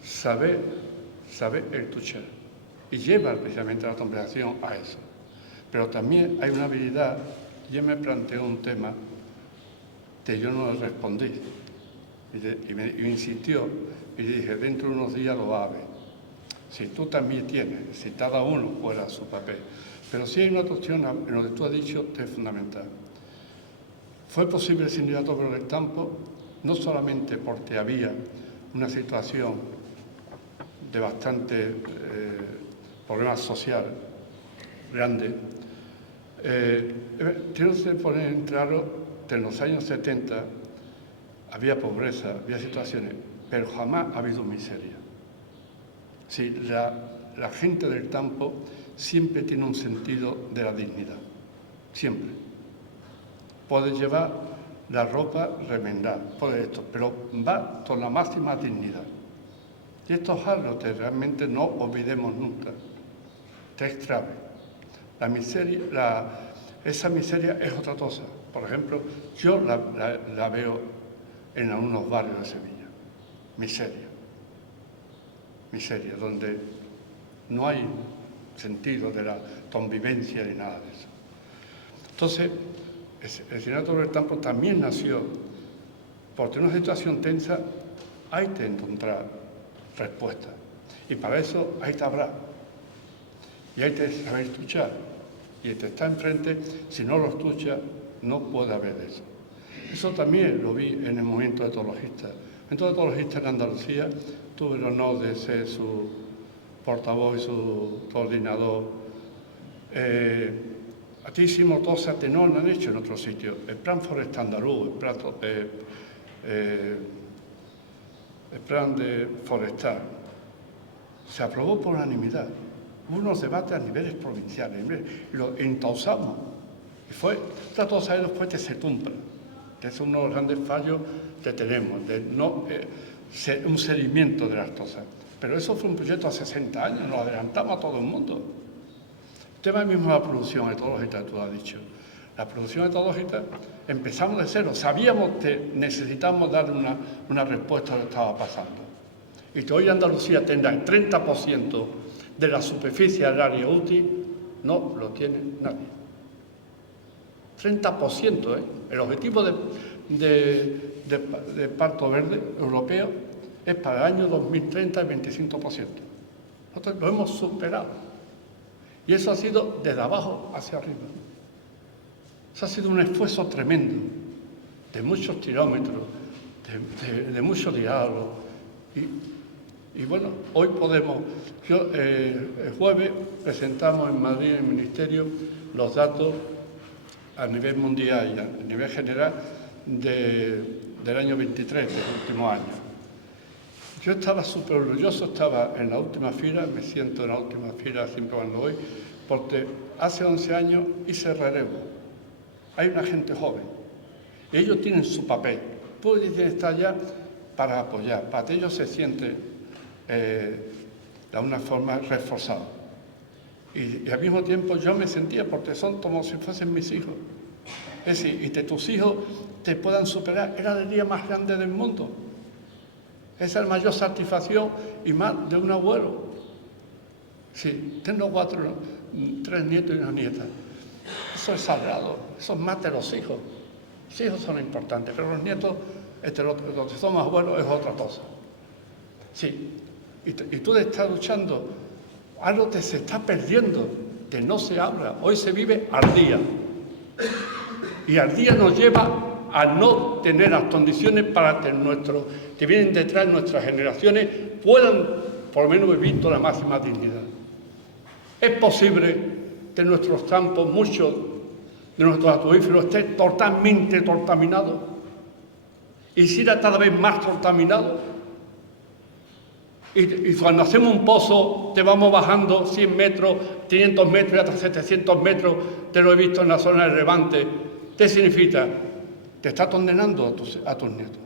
saber escuchar, y lleva precisamente la conversación a eso. Pero también hay una habilidad. Yo me planteé un tema que yo no le respondí, y me insistió, y dije: dentro de unos días lo va a ver. Si tú también tienes, si cada uno fuera su papel. Pero sí hay una cuestión en lo que tú has dicho que es fundamental. Fue posible el sindicato por el campo no solamente porque había una situación de bastante problemas sociales grandes. Quiero poner en claro que en los años 70 había pobreza, había situaciones, pero jamás ha habido miseria. Sí, la gente del campo siempre tiene un sentido de la dignidad, siempre. Puede llevar la ropa remendada, puede esto, pero va con la máxima dignidad. Y esto es algo que realmente no olvidemos nunca, que es grave. La miseria, esa miseria es otra cosa. Por ejemplo, yo la veo en algunos barrios de Sevilla. Miseria, donde no hay sentido de la convivencia ni nada de eso. Entonces, el Sindicato del Campo también nació porque en una situación tensa hay que encontrar respuestas. Y para eso hay que hablar. Y hay que saber escuchar. Y el que está enfrente, si no lo escucha, no puede haber eso. Eso también lo vi en el movimiento etologista. En todo etologista en Andalucía tuve el honor de ser su portavoz y su coordinador. Aquí hicimos cosas que no lo han hecho en otros sitios. El plan forestal andaluz, el plan de forestal, se aprobó por unanimidad. Hubo unos debates a niveles provinciales, lo encauzamos. Y fue tratado de saber después que se cumpla, que es uno de los grandes fallos que tenemos, de no un seguimiento de las cosas. Pero eso fue un proyecto a 60 años, nos adelantamos a todo el mundo. tema mismo de la producción etológica, tú has dicho. La producción etológica empezamos de cero, sabíamos que necesitábamos dar una respuesta a lo que estaba pasando. Y que hoy Andalucía tenga el 30% de la superficie agraria útil, no lo tiene nadie. 30%, ¿eh? El objetivo de Pacto Verde Europeo es para el año 2030 el 25%. Nosotros lo hemos superado. Y eso ha sido desde abajo hacia arriba. Eso ha sido un esfuerzo tremendo, de muchos kilómetros, de mucho diálogo. Y bueno, hoy podemos, el jueves presentamos en Madrid, en el Ministerio, los datos a nivel mundial y a nivel general del año 23, del último año. Yo estaba súper orgulloso, estaba en la última fila, me siento en la última fila siempre cuando voy, porque hace 11 años hice relevo. Hay una gente joven, y ellos tienen su papel, pueden estar allá para apoyar, para que ellos se sienten de alguna forma reforzados. Y al mismo tiempo yo me sentía, porque son como si fuesen mis hijos. Es decir, y que tus hijos te puedan superar, era el día más grande del mundo. Esa es la mayor satisfacción y más de un abuelo. Sí, tengo 3 nietos y una nieta. Eso es sagrado, eso es más de los hijos. Los hijos son importantes, pero los nietos, los que somos abuelos, es otra cosa. Sí, y tú estás luchando, algo que se está perdiendo, que no se habla. Hoy se vive al día. Y al día nos lleva a no tener las condiciones para que vienen detrás, nuestras generaciones, puedan por lo menos vivir con la máxima dignidad. Es posible que nuestros campos, muchos de nuestros acuíferos, estén totalmente contaminados y siga cada vez más contaminados. Y cuando hacemos un pozo, te vamos bajando 100 metros, 500 metros y hasta 700 metros, te lo he visto en la zona de Levante. ¿Qué significa? Te está condenando a tus nietos.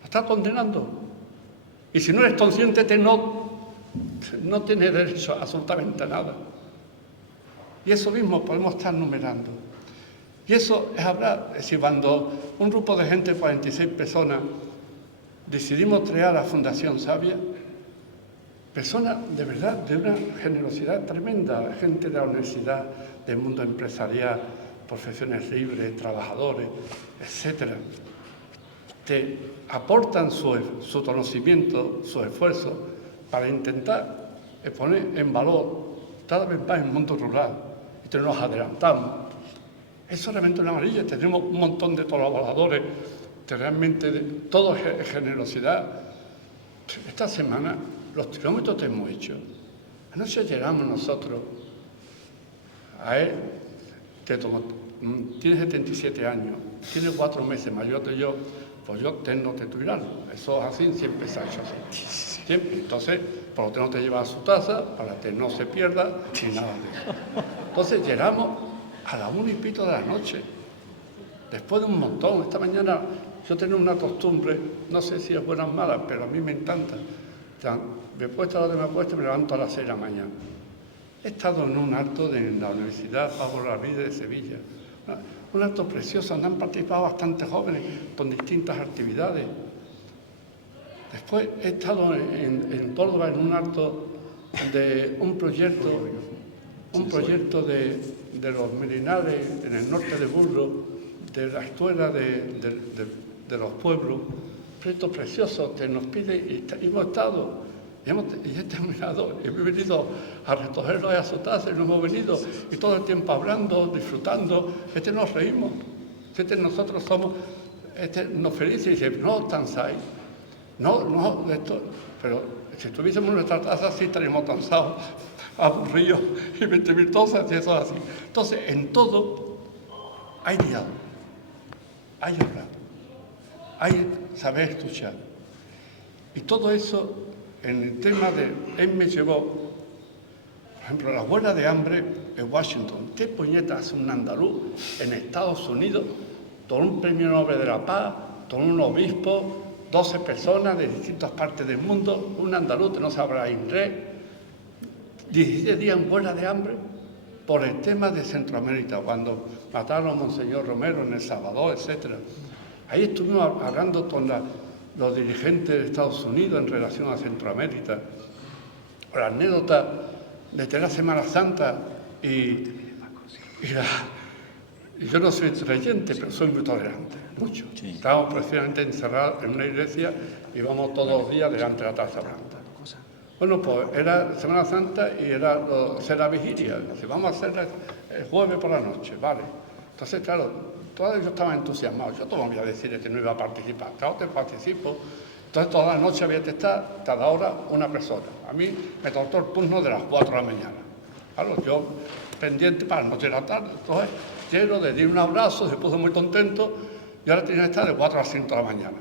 Te está condenando. Y si no eres consciente, no tienes derecho a absolutamente nada. Y eso mismo podemos estar numerando. Y eso es hablar, es decir, cuando un grupo de gente, 46 personas, decidimos crear la Fundación Sabia, personas de verdad de una generosidad tremenda, gente de la universidad, del mundo empresarial, profesiones libres, trabajadores, etcétera, que aportan su conocimiento, su esfuerzo para intentar poner en valor cada vez más el mundo rural. Y nos adelantamos. Es solamente una maravilla, tenemos un montón de colaboradores, que realmente todo es generosidad. Esta semana, los kilómetros que hemos hecho, anoche llegamos nosotros a él, que tiene 77 años, tiene 4 meses mayor que yo, pues yo tengo que tuirarlo. Eso es así, siempre se ha hecho así. Siempre. Entonces, por lo tanto te lleva a su taza para que no se pierda ni nada de eso. Entonces llegamos a las 1 y pico de la noche, después de un montón. Esta mañana yo tengo una costumbre, no sé si es buena o mala, pero a mí me encanta. Me he puesto a lo que me he puesto y me levanto a las 6 de la mañana. He estado en un acto en la Universidad Pablo Olavide de Sevilla. Un acto precioso, donde han participado bastantes jóvenes con distintas actividades. Después he estado en Córdoba en un acto de un proyecto de los Merinares en el norte de Burgos, de la escuela de los pueblos, un proyecto precioso que nos pide, y hemos estado, y he terminado, he venido a recogerlo a su taza, y nos hemos venido, y todo el tiempo hablando, disfrutando, nos reímos, nosotros somos nos felices, y dicen, no cansáis, no, esto, pero si tuviésemos nuestra taza, sí estaríamos cansados, aburridos y 20.000 cosas, y eso es así. Entonces, en todo hay diálogo, hay hablar, hay saber escuchar. Y todo eso, en el tema de, él me llevó, por ejemplo, la huelga de hambre en Washington. ¿Qué puñeta hace un andaluz en Estados Unidos con un premio Nobel de la Paz, con un obispo, 12 personas de distintas partes del mundo, un andaluz que no sabrá inglés, 17 días en huelga de hambre? por el tema de Centroamérica, cuando mataron a Monseñor Romero en El Salvador, etc. Ahí estuvimos hablando con los dirigentes de Estados Unidos en relación a Centroamérica. La anécdota de la Semana Santa y yo no soy creyente, pero soy muy tolerante, mucho. Sí. Estábamos precisamente encerrados en una iglesia y íbamos todos los días delante de la Taza Blanca. Bueno, pues era Semana Santa y era la vigilia. Dice, vamos a hacerla el jueves por la noche, ¿vale? Entonces, claro, todavía yo estaba entusiasmado. Yo todo me iba a decir que no iba a participar. Claro, te participo. Entonces, toda la noche había que estar, cada hora, una persona. A mí me tocó el turno de las 4 de la mañana. Claro, yo pendiente para las 8 de la tarde. Entonces, lleno, le di un abrazo, se puso muy contento y ahora tenía que estar de 4 a las 5 de la mañana.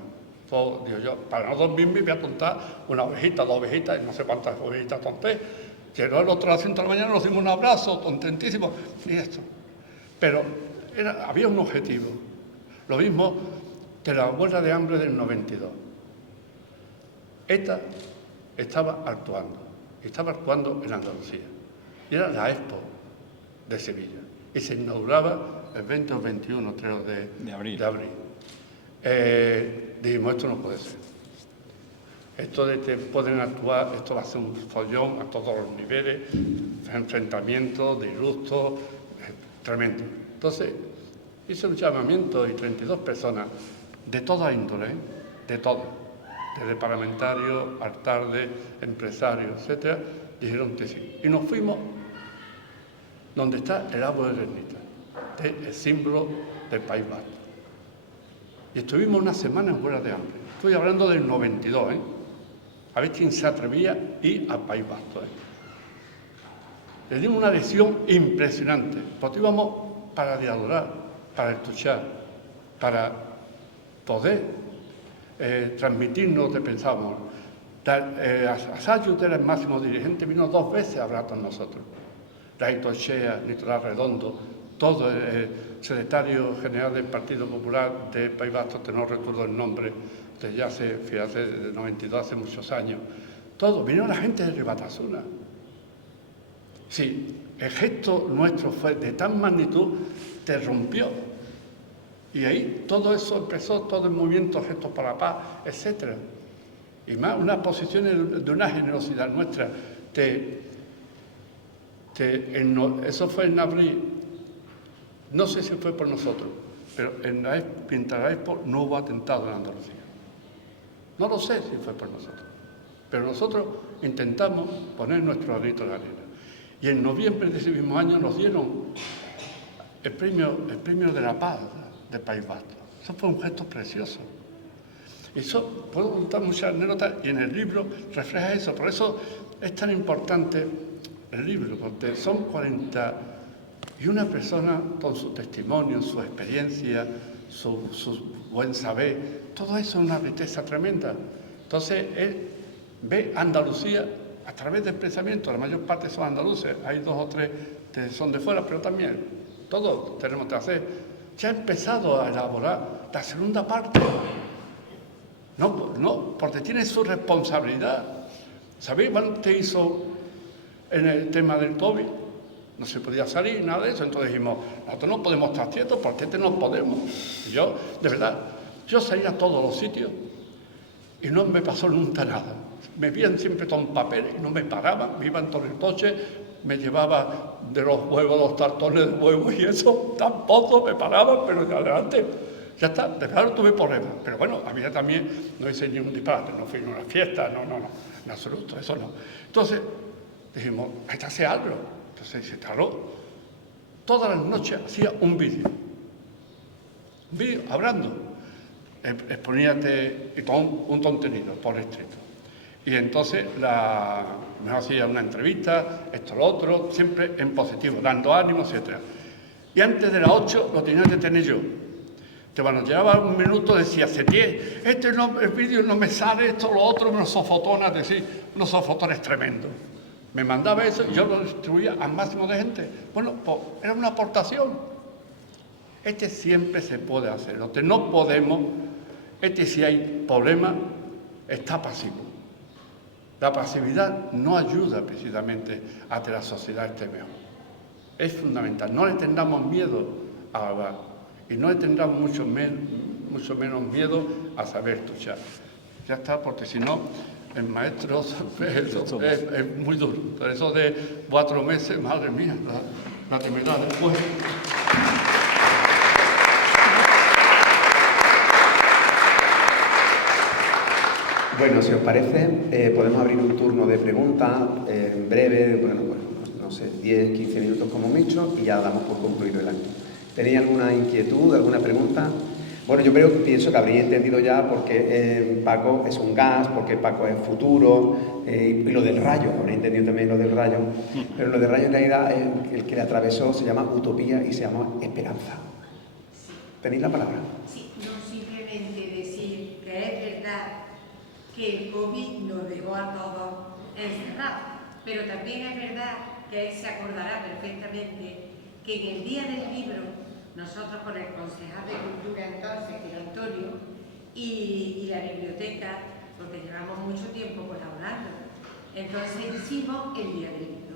Entonces, digo yo, para no dormirme voy a tontar una ovejita, 2 ovejitas y no sé cuántas ovejitas tonté. Llegó el otro a las 5 de la mañana, nos dimos un abrazo, contentísimo, y esto. Pero había un objetivo. Lo mismo de la huelga de hambre del 92. ETA estaba actuando en Andalucía. Y era la Expo de Sevilla. Y se inauguraba el 20 o 21, creo, de abril. Dijimos, esto no puede ser. Esto de que pueden actuar, esto va a ser un follón a todos los niveles, enfrentamientos, disgustos, tremendo. Entonces, hice un llamamiento y 32 personas de toda índole, de todas, desde parlamentarios, alcaldes, empresarios, etcétera, dijeron que sí. Y nos fuimos donde está el árbol de Ermita, el símbolo del País Vasco. Y estuvimos una semana en huelga de hambre. Estoy hablando del 92, ¿eh? A ver quién se atrevía a ir al País Vasco, ¿eh? Le dimos una lección impresionante, porque íbamos para dialogar, para escuchar, para poder transmitirnos lo que pensábamos. Asayo, que era el máximo dirigente, vino 2 veces a hablar con nosotros. Raito Echea, Nicolás Redondo, todo el secretario general del Partido Popular del País Vasco, que no recuerdo el nombre, que ya fíjate, de 92, hace muchos años. Todo, vino la gente de Ribatasuna. Sí, el gesto nuestro fue de tan magnitud, te rompió. Y ahí todo eso empezó, todo el movimiento Gestos para la Paz, etc. Y más, unas posiciones de una generosidad nuestra. Eso fue en abril, no sé si fue por nosotros, pero mientras la Expo no hubo atentado en Andalucía. No lo sé si fue por nosotros, pero nosotros intentamos poner nuestro granito de arena. Y en noviembre de ese mismo año nos dieron el premio de la paz del País Vasco. Eso fue un gesto precioso. Y eso, puedo contar muchas anécdotas y en el libro refleja eso. Por eso es tan importante el libro, porque son 41 personas con su testimonio, su experiencia, su buen saber. Todo eso es una riqueza tremenda. Entonces, él ve Andalucía a través del pensamiento. La mayor parte son andaluces. Hay 2 o 3 que son de fuera, pero también todos tenemos que hacer. Ya ha empezado a elaborar la segunda parte. No, porque tiene su responsabilidad. ¿Sabéis qué hizo en el tema del COVID? No se podía salir, nada de eso. Entonces dijimos, nosotros no podemos estar quietos, porque no podemos. Y yo, de verdad, yo salía a todos los sitios y no me pasó nunca nada. Me veían siempre con papel y no me paraban, me iban todo el coche, me llevaba de los huevos 2 cartones de huevos y eso, tampoco me paraban, pero de adelante. Ya está, de verdad tuve problemas. Pero bueno, a mí también no hice ni un disparate, no fui a una fiesta, no, en absoluto, eso no. Entonces dijimos, hay que hacer algo. Entonces se tardó. Todas las noches hacía un vídeo hablando, exponíate y todo un contenido por escrito. Y entonces me hacía una entrevista, esto, lo otro, siempre en positivo, dando ánimo, etc. Y antes de las 8 lo tenía que tener yo. Cuando llevaba un minuto decía, Setién, el vídeo no me sale, esto, lo otro, unos sofotones, unos sofotones tremendos. Me mandaba eso y yo lo distribuía al máximo de gente. Bueno, pues era una aportación. Siempre se puede hacer. Lo que no podemos, si hay problemas, está pasivo. La pasividad no ayuda precisamente a que la sociedad esté mejor. Es fundamental. No le tengamos miedo a hablar y no le tengamos mucho menos miedo a saber tuchar. Ya está, porque si no, el maestro es muy duro. Por eso de 4 meses, madre mía, la temerá después. Bueno, si os parece, podemos abrir un turno de preguntas en breve, bueno, pues, no sé, 10, 15 minutos como mucho, y ya damos por concluido el acto. ¿Tenéis alguna inquietud, alguna pregunta? Bueno, yo pienso que habréis entendido ya por qué Paco es un gas, por qué Paco es futuro, y lo del rayo, habréis entendido también lo del rayo, pero lo del rayo en realidad, el que le atravesó se llama utopía y se llama esperanza. ¿Tenéis la palabra? Sí, no simplemente decir que es verdad que el COVID nos dejó a todos encerrados, pero también es verdad que él se acordará perfectamente que en el día del libro, nosotros con el concejal de Cultura entonces, que era Antonio, y la biblioteca, porque llevamos mucho tiempo colaborando, entonces hicimos el día del libro.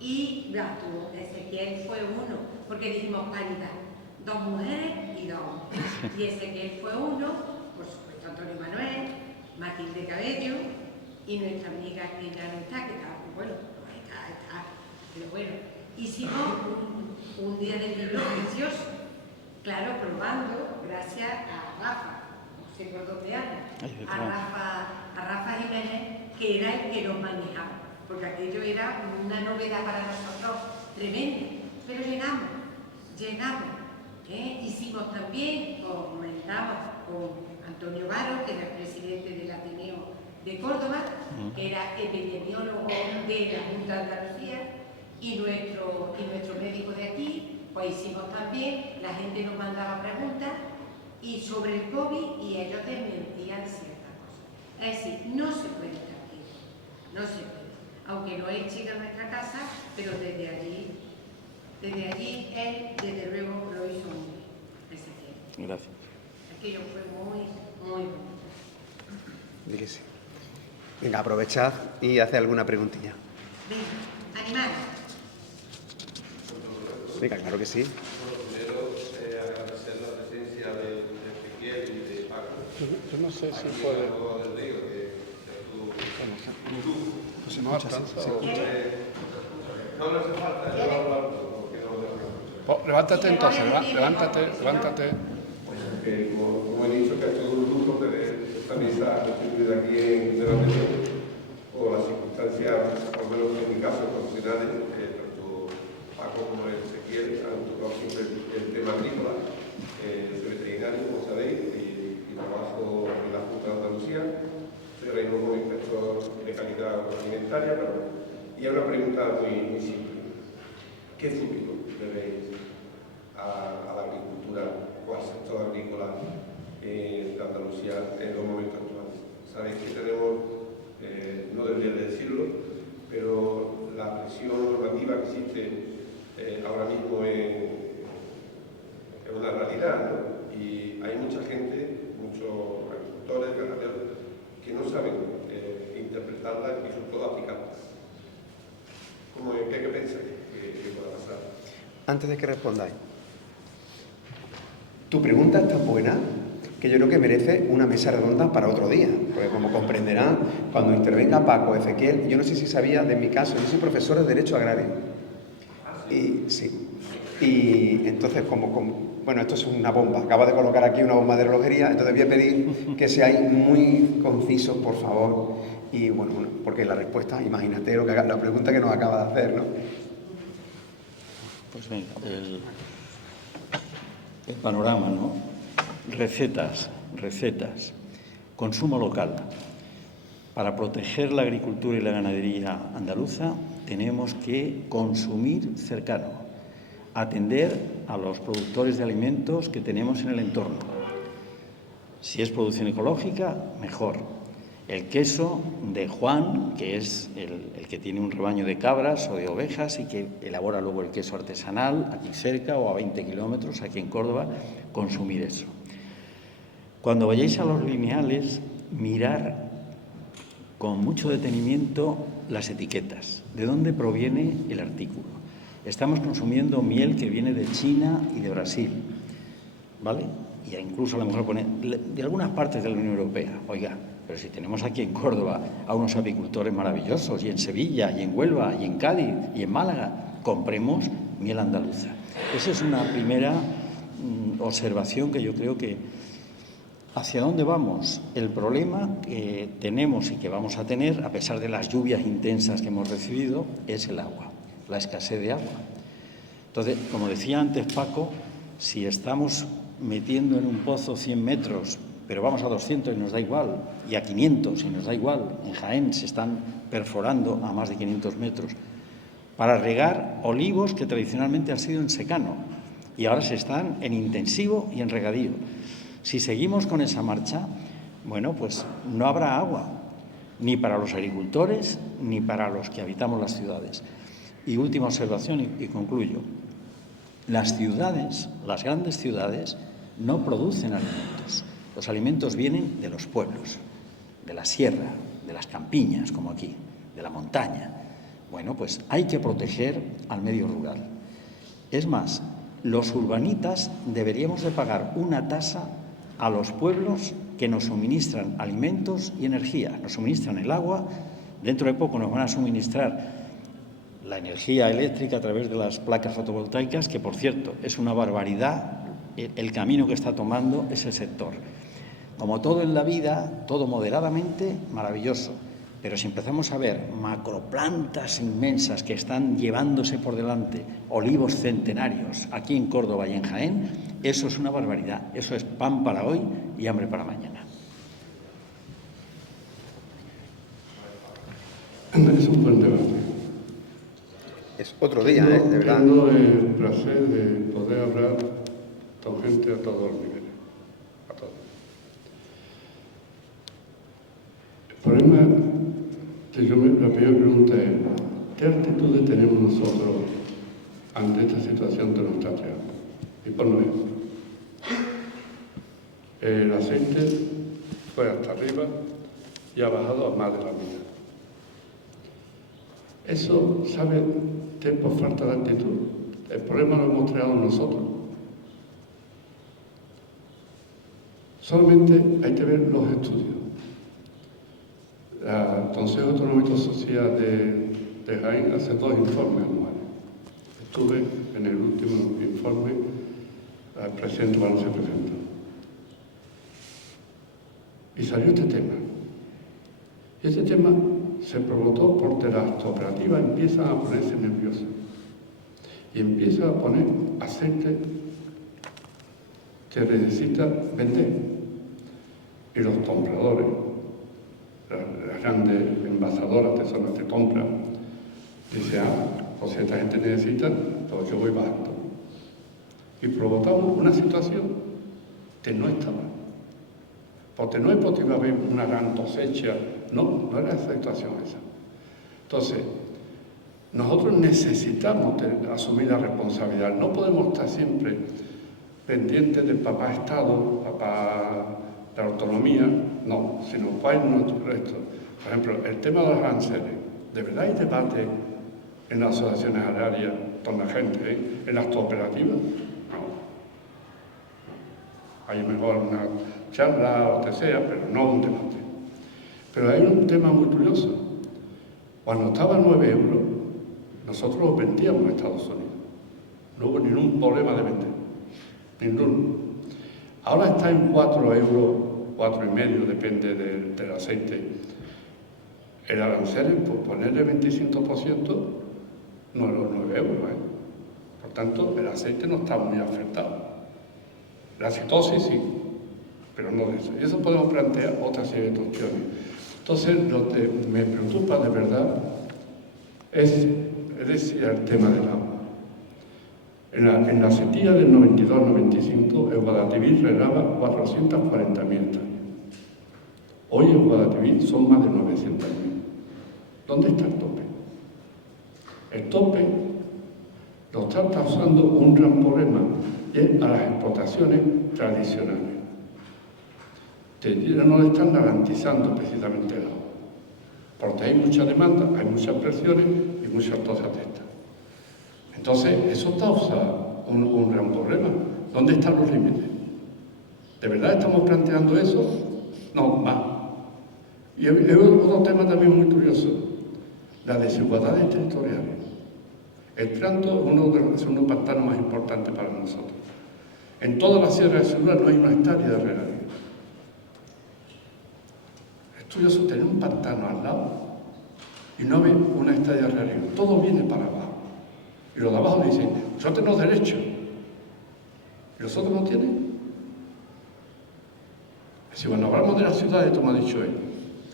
Y Ezequiel fue uno, porque dijimos paridad, 2 mujeres y 2 hombres. Y Ezequiel fue uno, por supuesto Antonio Manuel, Matilde Cabello y nuestra amiga que ya no está, que está, bueno, está, pero bueno, hicimos un día del libro precioso, claro, probando, gracias a Rafa, no sé por dónde anda, a Rafa Jiménez, que era el que nos manejaba, porque aquello era una novedad para nosotros tremenda, pero llegamos, hicimos también, como comentamos, con Antonio Varo, que era el presidente del Ateneo de Córdoba, que era epidemiólogo de la Junta de Andalucía, y nuestro médico de aquí, pues hicimos también, la gente nos mandaba preguntas y sobre el COVID y ellos desmentían ciertas cosas. Es decir, no se puede estar quieto, no se puede, aunque no echen a nuestra casa, pero desde allí él desde luego lo hizo muy bien. Gracias. Aquello fue muy bonito. Dí que sí. Venga, aprovechad y haced alguna preguntilla. Venga, animales. Venga, claro que sí. Bueno, primero agradecer la presencia de Ezequiel y de Paco. Yo no sé si Aquí puede. en el del Río, que tú. Pues si no alcanza. No hace falta, yo voy a hablar porque no. Levántate entonces, levántate. Como he dicho, que ha sido un lujo tener esta mesa constituida aquí en la región, por las circunstancias, por lo menos en mi caso, profesionales, tanto Paco como Ezequiel han tocado siempre el tema agrícola. Soy veterinario, como sabéis, y trabajo en la Junta de Andalucía. Soy ahora mismo como inspector de calidad alimentaria, y hay una pregunta muy simple. ¿Qué futuro le veis a la agricultura o al sector agrícola de Andalucía en los momentos actuales? Sabéis que tenemos, no debería de decirlo, pero la presión normativa que existe ahora mismo es una realidad, ¿no? Y hay mucha gente, muchos agricultores, ganaderos, que no saben interpretarla y sobre todo aplicarla. ¿Qué pensáis que pueda pasar? Antes de que respondáis, tu pregunta es tan buena que yo creo que merece una mesa redonda para otro día, porque como comprenderán, cuando intervenga Paco, Ezequiel, yo no sé si sabía de mi caso, yo soy profesor de Derecho Agrario. Y sí. Y entonces, bueno, esto es una bomba, acabo de colocar aquí una bomba de relojería, entonces voy a pedir que seáis muy concisos, por favor, y bueno, porque la respuesta, imagínate la pregunta que nos acaba de hacer, ¿no? Pues venga, el panorama, ¿no? Recetas, consumo local. Para proteger la agricultura y la ganadería andaluza tenemos que consumir cercano, atender a los productores de alimentos que tenemos en el entorno. Si es producción ecológica, mejor. El queso de Juan, que es el que tiene un rebaño de cabras o de ovejas y que elabora luego el queso artesanal aquí cerca o a 20 kilómetros, aquí en Córdoba, consumir eso. Cuando vayáis a los lineales, mirar con mucho detenimiento las etiquetas, de dónde proviene el artículo. Estamos consumiendo miel que viene de China y de Brasil, ¿vale? Y incluso a lo mejor de algunas partes de la Unión Europea. Oiga, pero si tenemos aquí en Córdoba a unos apicultores maravillosos, y en Sevilla, y en Huelva, y en Cádiz, y en Málaga, compremos miel andaluza. Esa es una primera observación que yo creo que hacia dónde vamos. El problema que tenemos y que vamos a tener, a pesar de las lluvias intensas que hemos recibido, es el agua, la escasez de agua. Entonces, como decía antes Paco, si estamos metiendo en un pozo 100 metros, pero vamos a 200 y nos da igual, y a 500 y nos da igual, en Jaén se están perforando a más de 500 metros, para regar olivos que tradicionalmente han sido en secano y ahora se están en intensivo y en regadío. Si seguimos con esa marcha, bueno, pues no habrá agua, ni para los agricultores, ni para los que habitamos las ciudades. Y última observación, y concluyo. Las ciudades, las grandes ciudades, no producen alimentos. Los alimentos vienen de los pueblos, de la sierra, de las campiñas, como aquí, de la montaña. Bueno, pues hay que proteger al medio rural. Es más, los urbanitas deberíamos de pagar una tasa a los pueblos que nos suministran alimentos y energía, nos suministran el agua, dentro de poco nos van a suministrar la energía eléctrica a través de las placas fotovoltaicas, que por cierto es una barbaridad el camino que está tomando ese sector. Como todo en la vida, todo moderadamente, maravilloso. Pero si empezamos a ver macroplantas inmensas que están llevándose por delante olivos centenarios aquí en Córdoba y en Jaén, eso es una barbaridad. Eso es pan para hoy y hambre para mañana. Es un buen debate. Es otro día, de verdad. Tengo el placer de poder hablar con gente a todos los niveles. A todos. El problema que la primera pregunta es, ¿qué actitudes tenemos nosotros ante esta situación de nuestra tierra? Y por ejemplo, el aceite fue hasta arriba y ha bajado a más de la mitad. Eso, ¿sabe qué es por falta de actitud? El problema lo hemos creado nosotros. Solamente hay que ver los estudios. El Consejo Autonómico Social de Jaén hace 2 informes anuales. Estuve en el último informe, al presidente cuando se presentó. Y salió este tema. Y este tema se provocó porque las cooperativas empiezan a ponerse nerviosas y empiezan a poner aceite que necesitan vender. Y los compradores, las grandes envasadoras de zonas de compra, dicen, pues si esta gente necesita, pues yo voy bajando. Y provocamos una situación que no estaba. Porque no es porque iba a haber una gran cosecha, no era esa situación esa. Entonces, nosotros necesitamos asumir la responsabilidad. No podemos estar siempre pendientes del papá Estado, papá de la autonomía, no, sino cuál es nuestro resto. Por ejemplo, el tema de los aranceles. ¿De verdad hay debate en las asociaciones agrarias con la gente, en las cooperativas? No. Hay mejor una charla o lo que sea, pero no un debate. Pero hay un tema muy curioso. Cuando estaba a 9 euros, nosotros lo vendíamos en Estados Unidos. No hubo ningún problema de vender. Ninguno. Ahora está en 4 euros, 4,5, depende del aceite. El arancel, por ponerle 25%, no es los 9 euros. Por tanto, el aceite no está muy afectado. La citosis sí, pero no de eso. Y eso podemos plantear otra serie de cuestiones. Entonces, lo que me preocupa de verdad es el tema del agua. En la sequía del 92-95, el Guadalquivir regaba 440.000 hectáreas. Hoy en Guadalquivir son más de 900.000. ¿Dónde está el tope? El tope lo está causando un gran problema, y es a las explotaciones tradicionales, que ya no le están garantizando precisamente el agua. Porque hay mucha demanda, hay muchas presiones y muchas cosas de estas. Entonces, eso causa un gran problema. ¿Dónde están los límites? ¿De verdad estamos planteando eso? No, más. Y hay otro tema también muy curioso, las desigualdades territoriales. El Tranto es uno de los pantanos más importantes para nosotros. En toda la Sierra de Segura no hay una hectárea de regadío. Es curioso tener un pantano al lado y no haber una hectárea de regadío. Todo viene para abajo. Y los de abajo dicen, nosotros tenemos derecho. ¿Y los otros no tienen? Si cuando hablamos de las ciudades, como ha dicho él,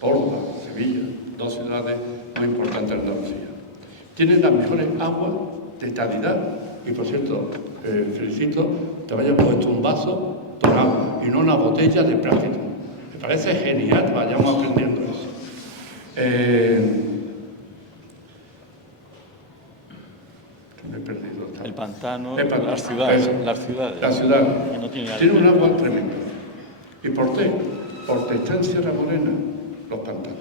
Córdoba, Sevilla, dos ciudades muy importantes de Andalucía, tienen las mejores aguas de calidad. Y por cierto, felicito que te hayas puesto un vaso con agua y no una botella de plástico. Me parece genial que vayamos aprendiendo eso. Me he perdido. El pantano, El pantano. las ciudades. Eso. Las ciudades. La ciudad Que no tiene tiene un agua tremenda. ¿Y por qué? Porque está en Sierra Morena los pantanos.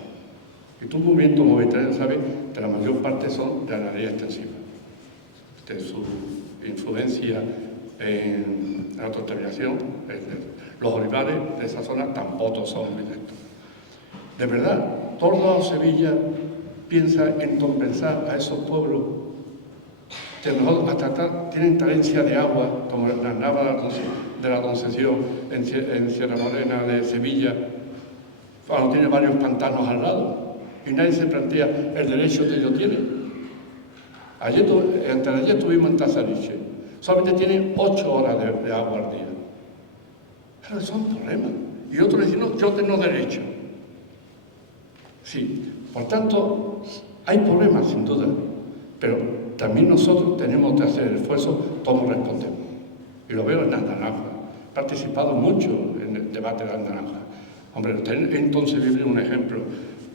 Y tú, movimiento como veterano, sabes que la mayor parte son de ganadería extensiva. De su influencia en la autoterminación, los olivares de esa zona tampoco son muy directos. De verdad, Córdoba o Sevilla piensa en compensar a esos pueblos que a lo mejor hasta tienen carencia de agua, como las navas de la Concesión en Sierra Morena de Sevilla, cuando tiene varios pantanos al lado, y nadie se plantea el derecho que ellos tienen. Anteayer estuvimos en Tasariche, solamente tienen 8 horas de agua al día. Pero son problemas. Y otros le dicen, no, yo tengo derecho. Sí, por tanto, hay problemas sin duda, pero también nosotros tenemos que hacer el esfuerzo, cómo respondemos. Y lo veo en las naranjas. He participado mucho en el debate de las naranjas. Hombre, entonces vive un ejemplo,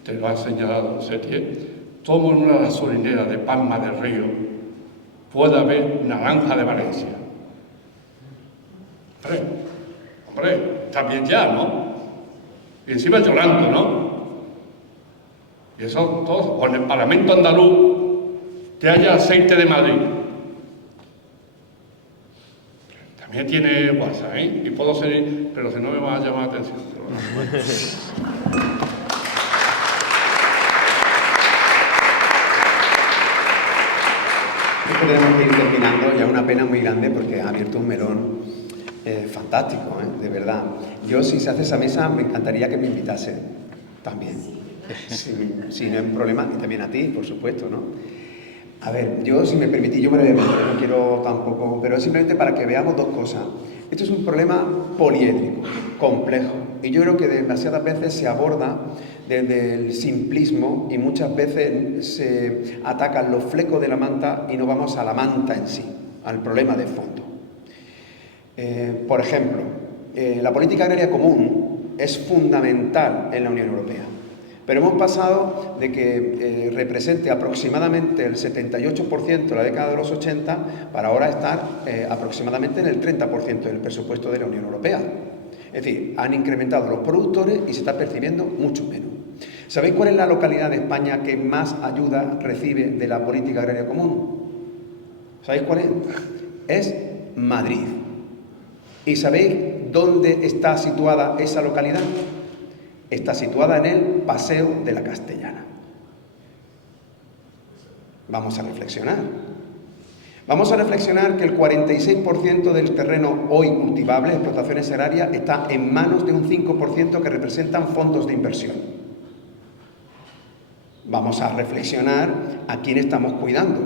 te lo ha señalado Setién. Como en una gasolinera de Palma del Río puede haber naranja de Valencia. Hombre, está bien ya, ¿no? Y encima llorando, ¿no? Y eso todo, o en el Parlamento andaluz, que haya aceite de Madrid. También tiene WhatsApp, ¿eh? Y puedo seguir, pero si no me va a llamar la atención. Tenemos que ir terminando, ya una pena muy grande porque ha abierto un melón fantástico, de verdad. Yo, si se hace esa mesa, me encantaría que me invitase también, si no hay problema, y también a ti, por supuesto, ¿no? A ver, yo, si me permitís, yo brevemente, no quiero tampoco, pero es simplemente para que veamos dos cosas. Esto es un problema poliédrico, complejo, y yo creo que demasiadas veces se aborda desde el simplismo y muchas veces se atacan los flecos de la manta y no vamos a la manta en sí, al problema de fondo. Por ejemplo, la política agraria común es fundamental en la Unión Europea, pero hemos pasado de que represente aproximadamente el 78% de la década de los 80 para ahora estar aproximadamente en el 30% del presupuesto de la Unión Europea. Es decir, han incrementado los productores y se está percibiendo mucho menos. ¿Sabéis cuál es la localidad de España que más ayuda recibe de la política agraria común? ¿Sabéis cuál es? Es Madrid. ¿Y sabéis dónde está situada esa localidad? Está situada en el Paseo de la Castellana. Vamos a reflexionar. Vamos a reflexionar que el 46% del terreno hoy cultivable, explotaciones agrarias, está en manos de un 5% que representan fondos de inversión. Vamos a reflexionar a quién estamos cuidando.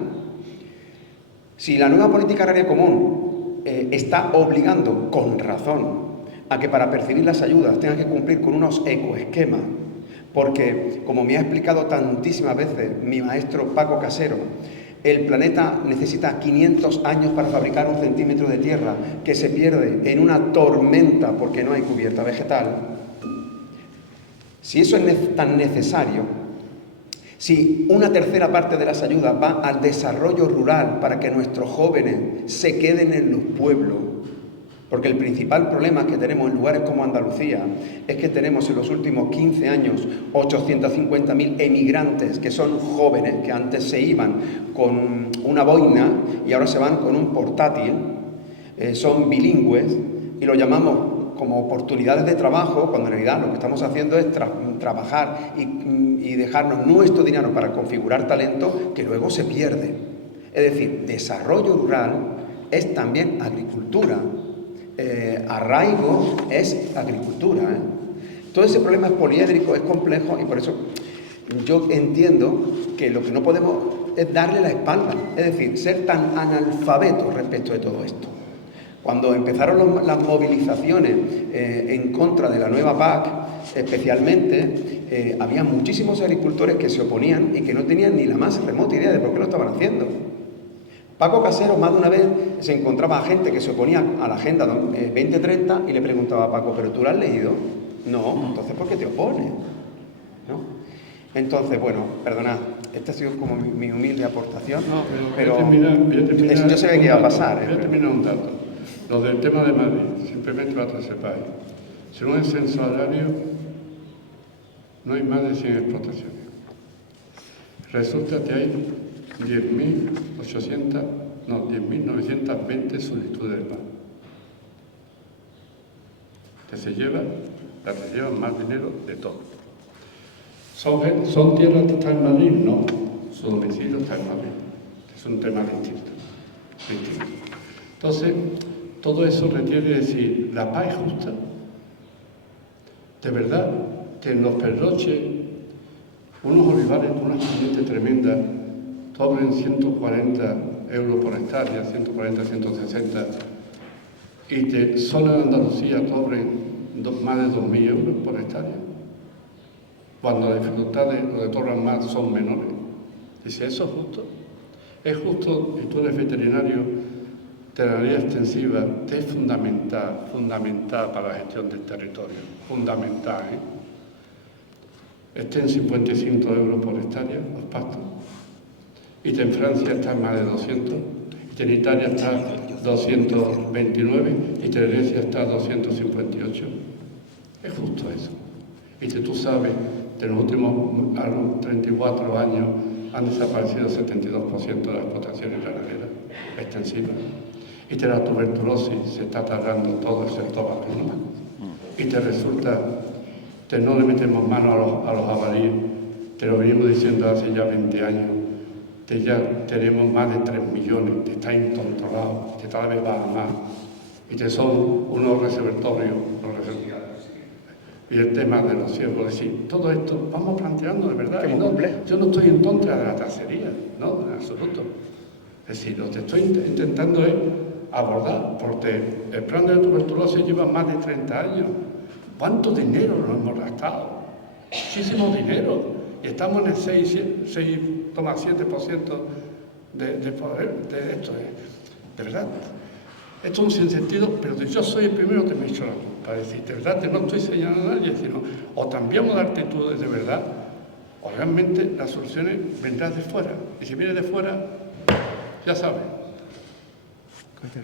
Si la nueva política agraria común está obligando, con razón, a que para percibir las ayudas tengan que cumplir con unos ecoesquemas, porque, como me ha explicado tantísimas veces mi maestro Paco Casero, el planeta necesita 500 años para fabricar un centímetro de tierra que se pierde en una tormenta porque no hay cubierta vegetal. Si eso es tan necesario, si una tercera parte de las ayudas va al desarrollo rural para que nuestros jóvenes se queden en los pueblos, Porque el principal problema que tenemos en lugares como Andalucía es que tenemos en los últimos 15 años 850.000 emigrantes que son jóvenes, que antes se iban con una boina y ahora se van con un portátil, son bilingües y lo llamamos como oportunidades de trabajo, cuando en realidad lo que estamos haciendo es trabajar y dejarnos nuestro dinero para configurar talento que luego se pierde. Es decir, desarrollo rural es también agricultura. Arraigo es agricultura. Todo ese problema es poliédrico, es complejo y por eso yo entiendo que lo que no podemos es darle la espalda, es decir, ser tan analfabetos respecto de todo esto. Cuando empezaron las movilizaciones en contra de la nueva PAC, especialmente, había muchísimos agricultores que se oponían y que no tenían ni la más remota idea de por qué lo estaban haciendo. Paco Casero más de una vez se encontraba a gente que se oponía a la Agenda 2030 y le preguntaba a Paco, ¿pero tú la has leído? No, entonces ¿por qué te opones? ¿No? Entonces, bueno, perdonad, esta ha sido como mi humilde aportación, no, pero voy a terminar yo sé que iba a pasar. Voy a terminar un dato. Lo del tema de Madrid, simplemente para que sepáis. Según el censo agrario, no hay más de 100 explotaciones. Resulta que hay 10.920 solicitudes de PAC. Que se llevan más dinero de todo. ¿Son tierras que están en Madrid? No, su domicilio está en Madrid. Es un tema distinto. Entonces, todo eso requiere decir, ¿la PAC es justa? De verdad, que en los Pedroches, unos olivares con unas pendientes tremendas, cobren 140 euros por hectárea, 140, 160, y que solo en Andalucía cobren más de 2.000 euros por hectárea, cuando las dificultades de cobran más son menores. Dice, ¿eso es justo? Es justo, y tú eres veterinario, terapia extensiva, que es fundamental para la gestión del territorio, fundamental, Esté en 55 euros por hectárea, los pastos. Y en Francia está en más de 200, y en Italia está 229, y en Grecia está 258. Es justo eso. Y si tú sabes que en los últimos 34 años han desaparecido el 72% de las explotaciones ganaderas extensivas, y que la tuberculosis se está tardando todo el sector vacuno, y te resulta que no le metemos mano a los jabalíes, te lo venimos diciendo hace ya 20 años, que ya tenemos más de 3 millones, que está incontrolado, que cada vez va a más, y que son unos reservatorios, y el tema de los ciervos, es decir, todo esto vamos planteando de verdad, y no, yo no estoy en contra de la cacería, no, en absoluto. Es decir, lo que estoy intentando es abordar, porque el plan de tuberculosis lleva más de 30 años. ¿Cuánto dinero nos hemos gastado? Muchísimo dinero. Y estamos en el 6,7% de poder de esto. De verdad. Esto es un sinsentido, pero yo soy el primero que me he hecho la culpa. Es decir, de verdad que no estoy señalando a nadie, sino o cambiamos de actitudes de verdad, o realmente las soluciones vendrán de fuera. Y si viene de fuera, ya saben.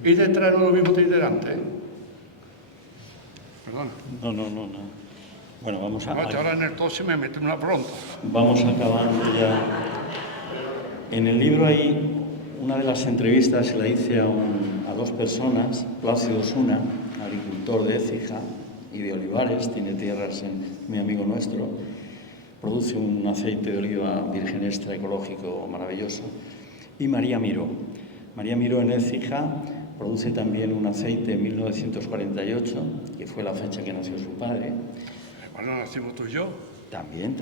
Y detrás no lo mismo que ir delante, Perdona. No. Bueno, vamos a... Ahora en el toche me meten una pronta. Vamos acabando ya. En el libro hay una de las entrevistas, se la hice a dos personas, Plácido Osuna, agricultor de Écija y de olivares, tiene tierras muy amigo nuestro, produce un aceite de oliva virgen extra ecológico maravilloso, y María Miró. María Miró en Écija produce también un aceite en 1948, que fue la fecha que nació su padre. Bueno, nacimos tú y yo. También.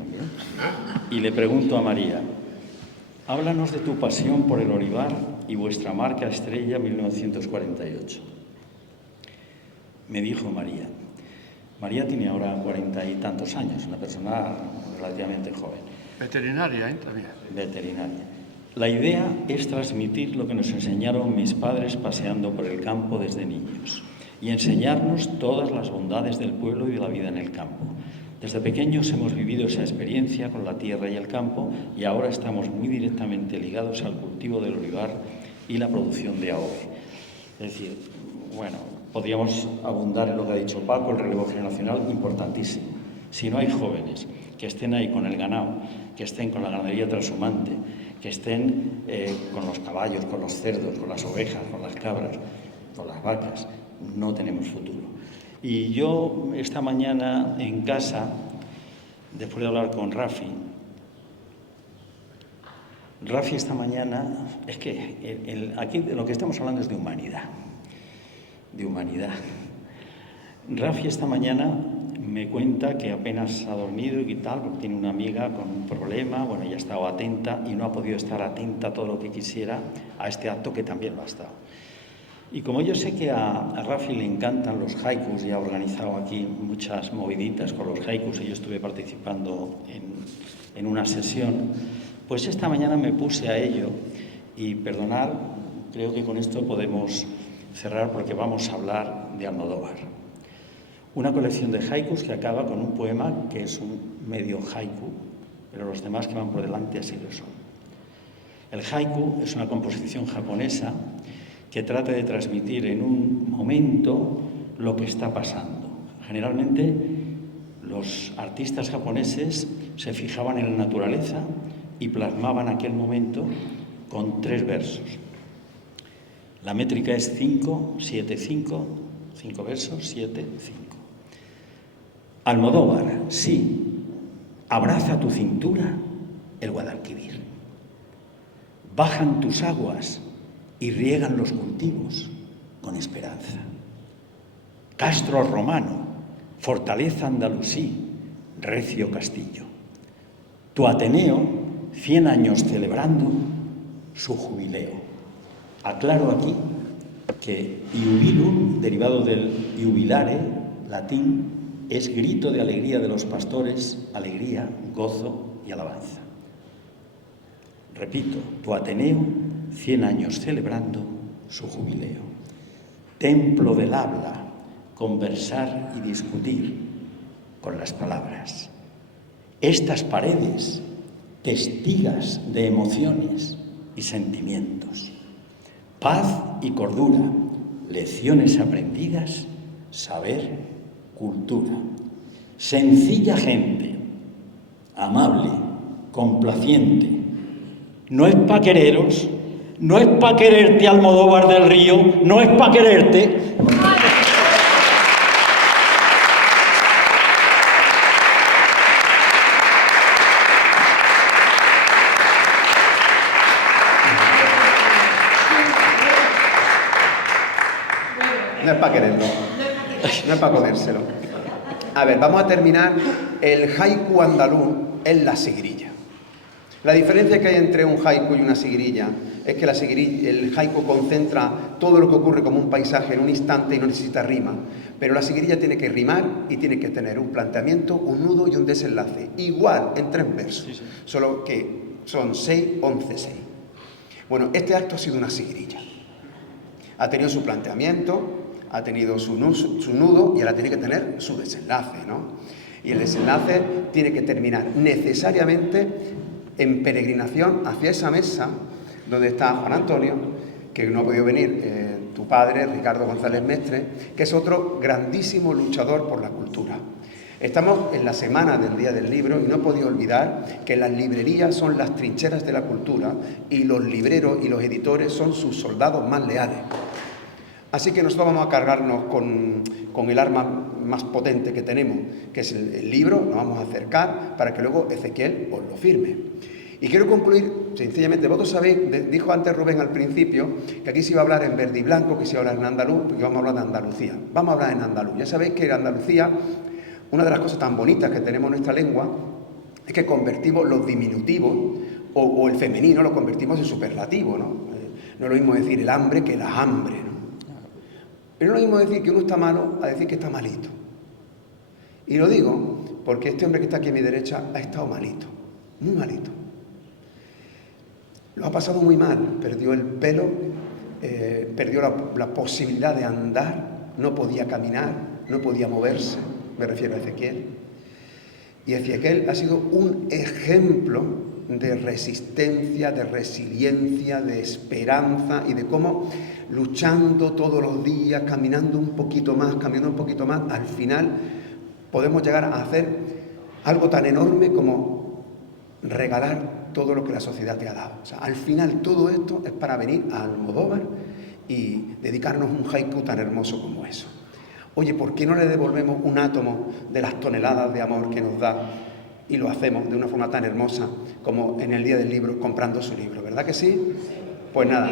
Y le pregunto a María, háblanos de tu pasión por el olivar y vuestra marca estrella 1948. Me dijo María. María tiene ahora 40 y tantos años, una persona relativamente joven. Veterinaria, también. Veterinaria. La idea es transmitir lo que nos enseñaron mis padres paseando por el campo desde niños y enseñarnos todas las bondades del pueblo y de la vida en el campo. Desde pequeños hemos vivido esa experiencia con la tierra y el campo y ahora estamos muy directamente ligados al cultivo del olivar y la producción de AOVE. Es decir, bueno, podríamos abundar en lo que ha dicho Paco, el relevo generacional, importantísimo. Si no hay jóvenes que estén ahí con el ganado, que estén con la ganadería transhumante, que estén con los caballos, con los cerdos, con las ovejas, con las cabras, con las vacas, no tenemos futuro. Y yo esta mañana en casa, después de hablar con Rafi esta mañana, es que aquí de lo que estamos hablando es de humanidad, Rafi esta mañana me cuenta que apenas ha dormido y tal, porque tiene una amiga con un problema, bueno, ella ha estado atenta y no ha podido estar atenta todo lo que quisiera a este acto que también lo ha estado. Y como yo sé que a Rafi le encantan los haikus y ha organizado aquí muchas moviditas con los haikus y yo estuve participando en una sesión, pues esta mañana me puse a ello y perdonar, creo que con esto podemos cerrar porque vamos a hablar de Almodóvar. Una colección de haikus que acaba con un poema que es un medio haiku, pero los demás que van por delante así lo son. El haiku es una composición japonesa que trata de transmitir en un momento lo que está pasando. Generalmente los artistas japoneses se fijaban en la naturaleza y plasmaban aquel momento con 3 versos. La métrica es 5, 7, 5, 5 versos, 7, 5. Almodóvar, sí, abraza tu cintura el Guadalquivir. Bajan tus aguas y riegan los cultivos con esperanza. Castro romano, fortaleza andalusí, recio castillo. Tu Ateneo, 100 años celebrando su jubileo. Aclaro aquí que iubilum, derivado del iubilare, latín, es grito de alegría de los pastores, alegría, gozo y alabanza. Repito, tu Ateneo, 100 años celebrando su jubileo. Templo del habla, conversar y discutir con las palabras. Estas paredes, testigas de emociones y sentimientos. Paz y cordura, lecciones aprendidas, saber, cultura. Sencilla gente, amable, complaciente. No es pa' quereros, no es pa' quererte, Almodóvar del Río, no es pa' quererte. No es para quererlo, no es para comérselo. A ver, vamos a terminar. El haiku andaluz es la sigrilla. La diferencia que hay entre un haiku y una sigrilla es que el haiku concentra todo lo que ocurre como un paisaje en un instante y no necesita rima. Pero la sigrilla tiene que rimar y tiene que tener un planteamiento, un nudo y un desenlace. Igual en 3 versos, solo que son 6, 11, 6. Bueno, este acto ha sido una sigrilla. Ha tenido su planteamiento, ha tenido su nudo y ahora tiene que tener su desenlace, ¿no? Y el desenlace tiene que terminar necesariamente en peregrinación hacia esa mesa donde está Juan Antonio, que no ha podido venir, tu padre, Ricardo González Mestre, que es otro grandísimo luchador por la cultura. Estamos en la semana del Día del Libro y no he podido olvidar que las librerías son las trincheras de la cultura y los libreros y los editores son sus soldados más leales. Así que nosotros vamos a cargarnos con el arma más potente que tenemos, que es el libro. Nos vamos a acercar para que luego Ezequiel os lo firme. Y quiero concluir sencillamente. Vosotros sabéis, dijo antes Rubén al principio, que aquí se iba a hablar en verde y blanco, que se iba a hablar en andaluz, porque vamos a hablar de Andalucía. Vamos a hablar en andaluz. Ya sabéis que en Andalucía, una de las cosas tan bonitas que tenemos en nuestra lengua es que convertimos los diminutivos o el femenino, lo convertimos en superlativo, ¿no? No es lo mismo decir el hambre que la hambre, ¿no? Pero no es lo mismo decir que uno está malo a decir que está malito. Y lo digo porque este hombre que está aquí a mi derecha ha estado malito, muy malito. Lo ha pasado muy mal, perdió el pelo, perdió la posibilidad de andar, no podía caminar, no podía moverse, me refiero a Ezequiel. Y Ezequiel ha sido un ejemplo de resistencia, de resiliencia, de esperanza y de cómo luchando todos los días, caminando un poquito más, al final podemos llegar a hacer algo tan enorme como regalar todo lo que la sociedad te ha dado. O sea, al final todo esto es para venir a Almodóvar y dedicarnos un haiku tan hermoso como eso. Oye, ¿por qué no le devolvemos un átomo de las toneladas de amor que nos da y lo hacemos de una forma tan hermosa como en el Día del Libro, comprando su libro? ¿Verdad que sí? Pues nada,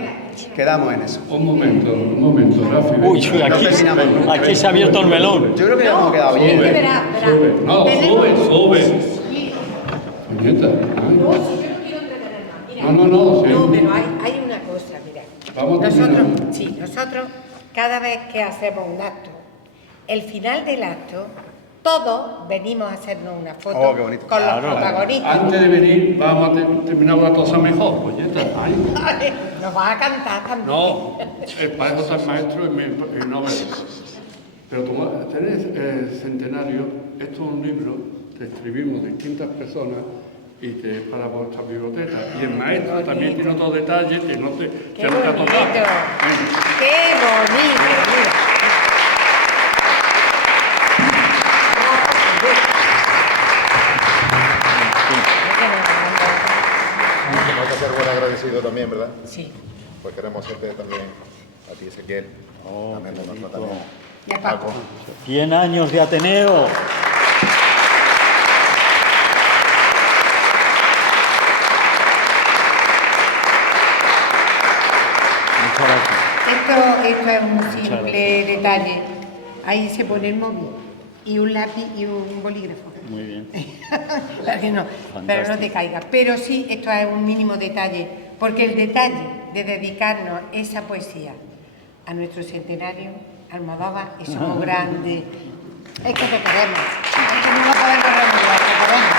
quedamos en eso. Un momento, Rafi. Uy, aquí se ha abierto el melón. Yo creo que ya hemos quedado bien. Sube. No, sube. Puñeta. No, si yo no quiero entretener más. Mira, No, sí. No, pero hay una cosa, mira. Vamos a terminar. Nosotros, cada vez que hacemos un acto, el final del acto, todos venimos a hacernos una foto Oh, qué bonito. con Claro. los protagonistas. Antes de venir, vamos a terminar una cosa mejor, puñeta. Ay. Nos vas a cantar también. No, para eso está el maestro y no ves. Pero como tenés centenario, esto es un libro que escribimos distintas personas y que es para vuestra biblioteca. Y el maestro también tiene otros detalles que no te ¡Qué ha tocado. bonito! Venga. ¡Qué bonito! Mira. Tenemos que ser buen agradecido también, ¿verdad? Sí. Pues queremos hacerte también a ti, Ezequiel. También de nuestra tarea. Y a Paco. 100 años de Ateneo. Muchas gracias. Esto es un simple detalle. Ahí se pone el móvil y un lápiz y un bolígrafo. Muy bien. Para que no, pero no te caiga. Pero sí, esto es un mínimo detalle, porque el detalle de dedicarnos esa poesía a nuestro centenario, Almodóvar, y somos grandes, es que te queremos, es que no lo podemos remover, te queremos.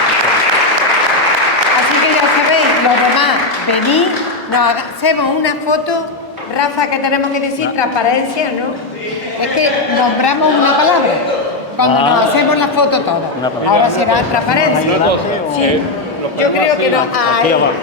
Así que ya sabéis, los demás, venid, hacemos una foto. Rafa, que tenemos que decir transparencia, ¿no? Es que nombramos una palabra cuando nos hacemos la foto todos. Ahora será transparencia. Sí. Yo creo que no. Aquí abajo.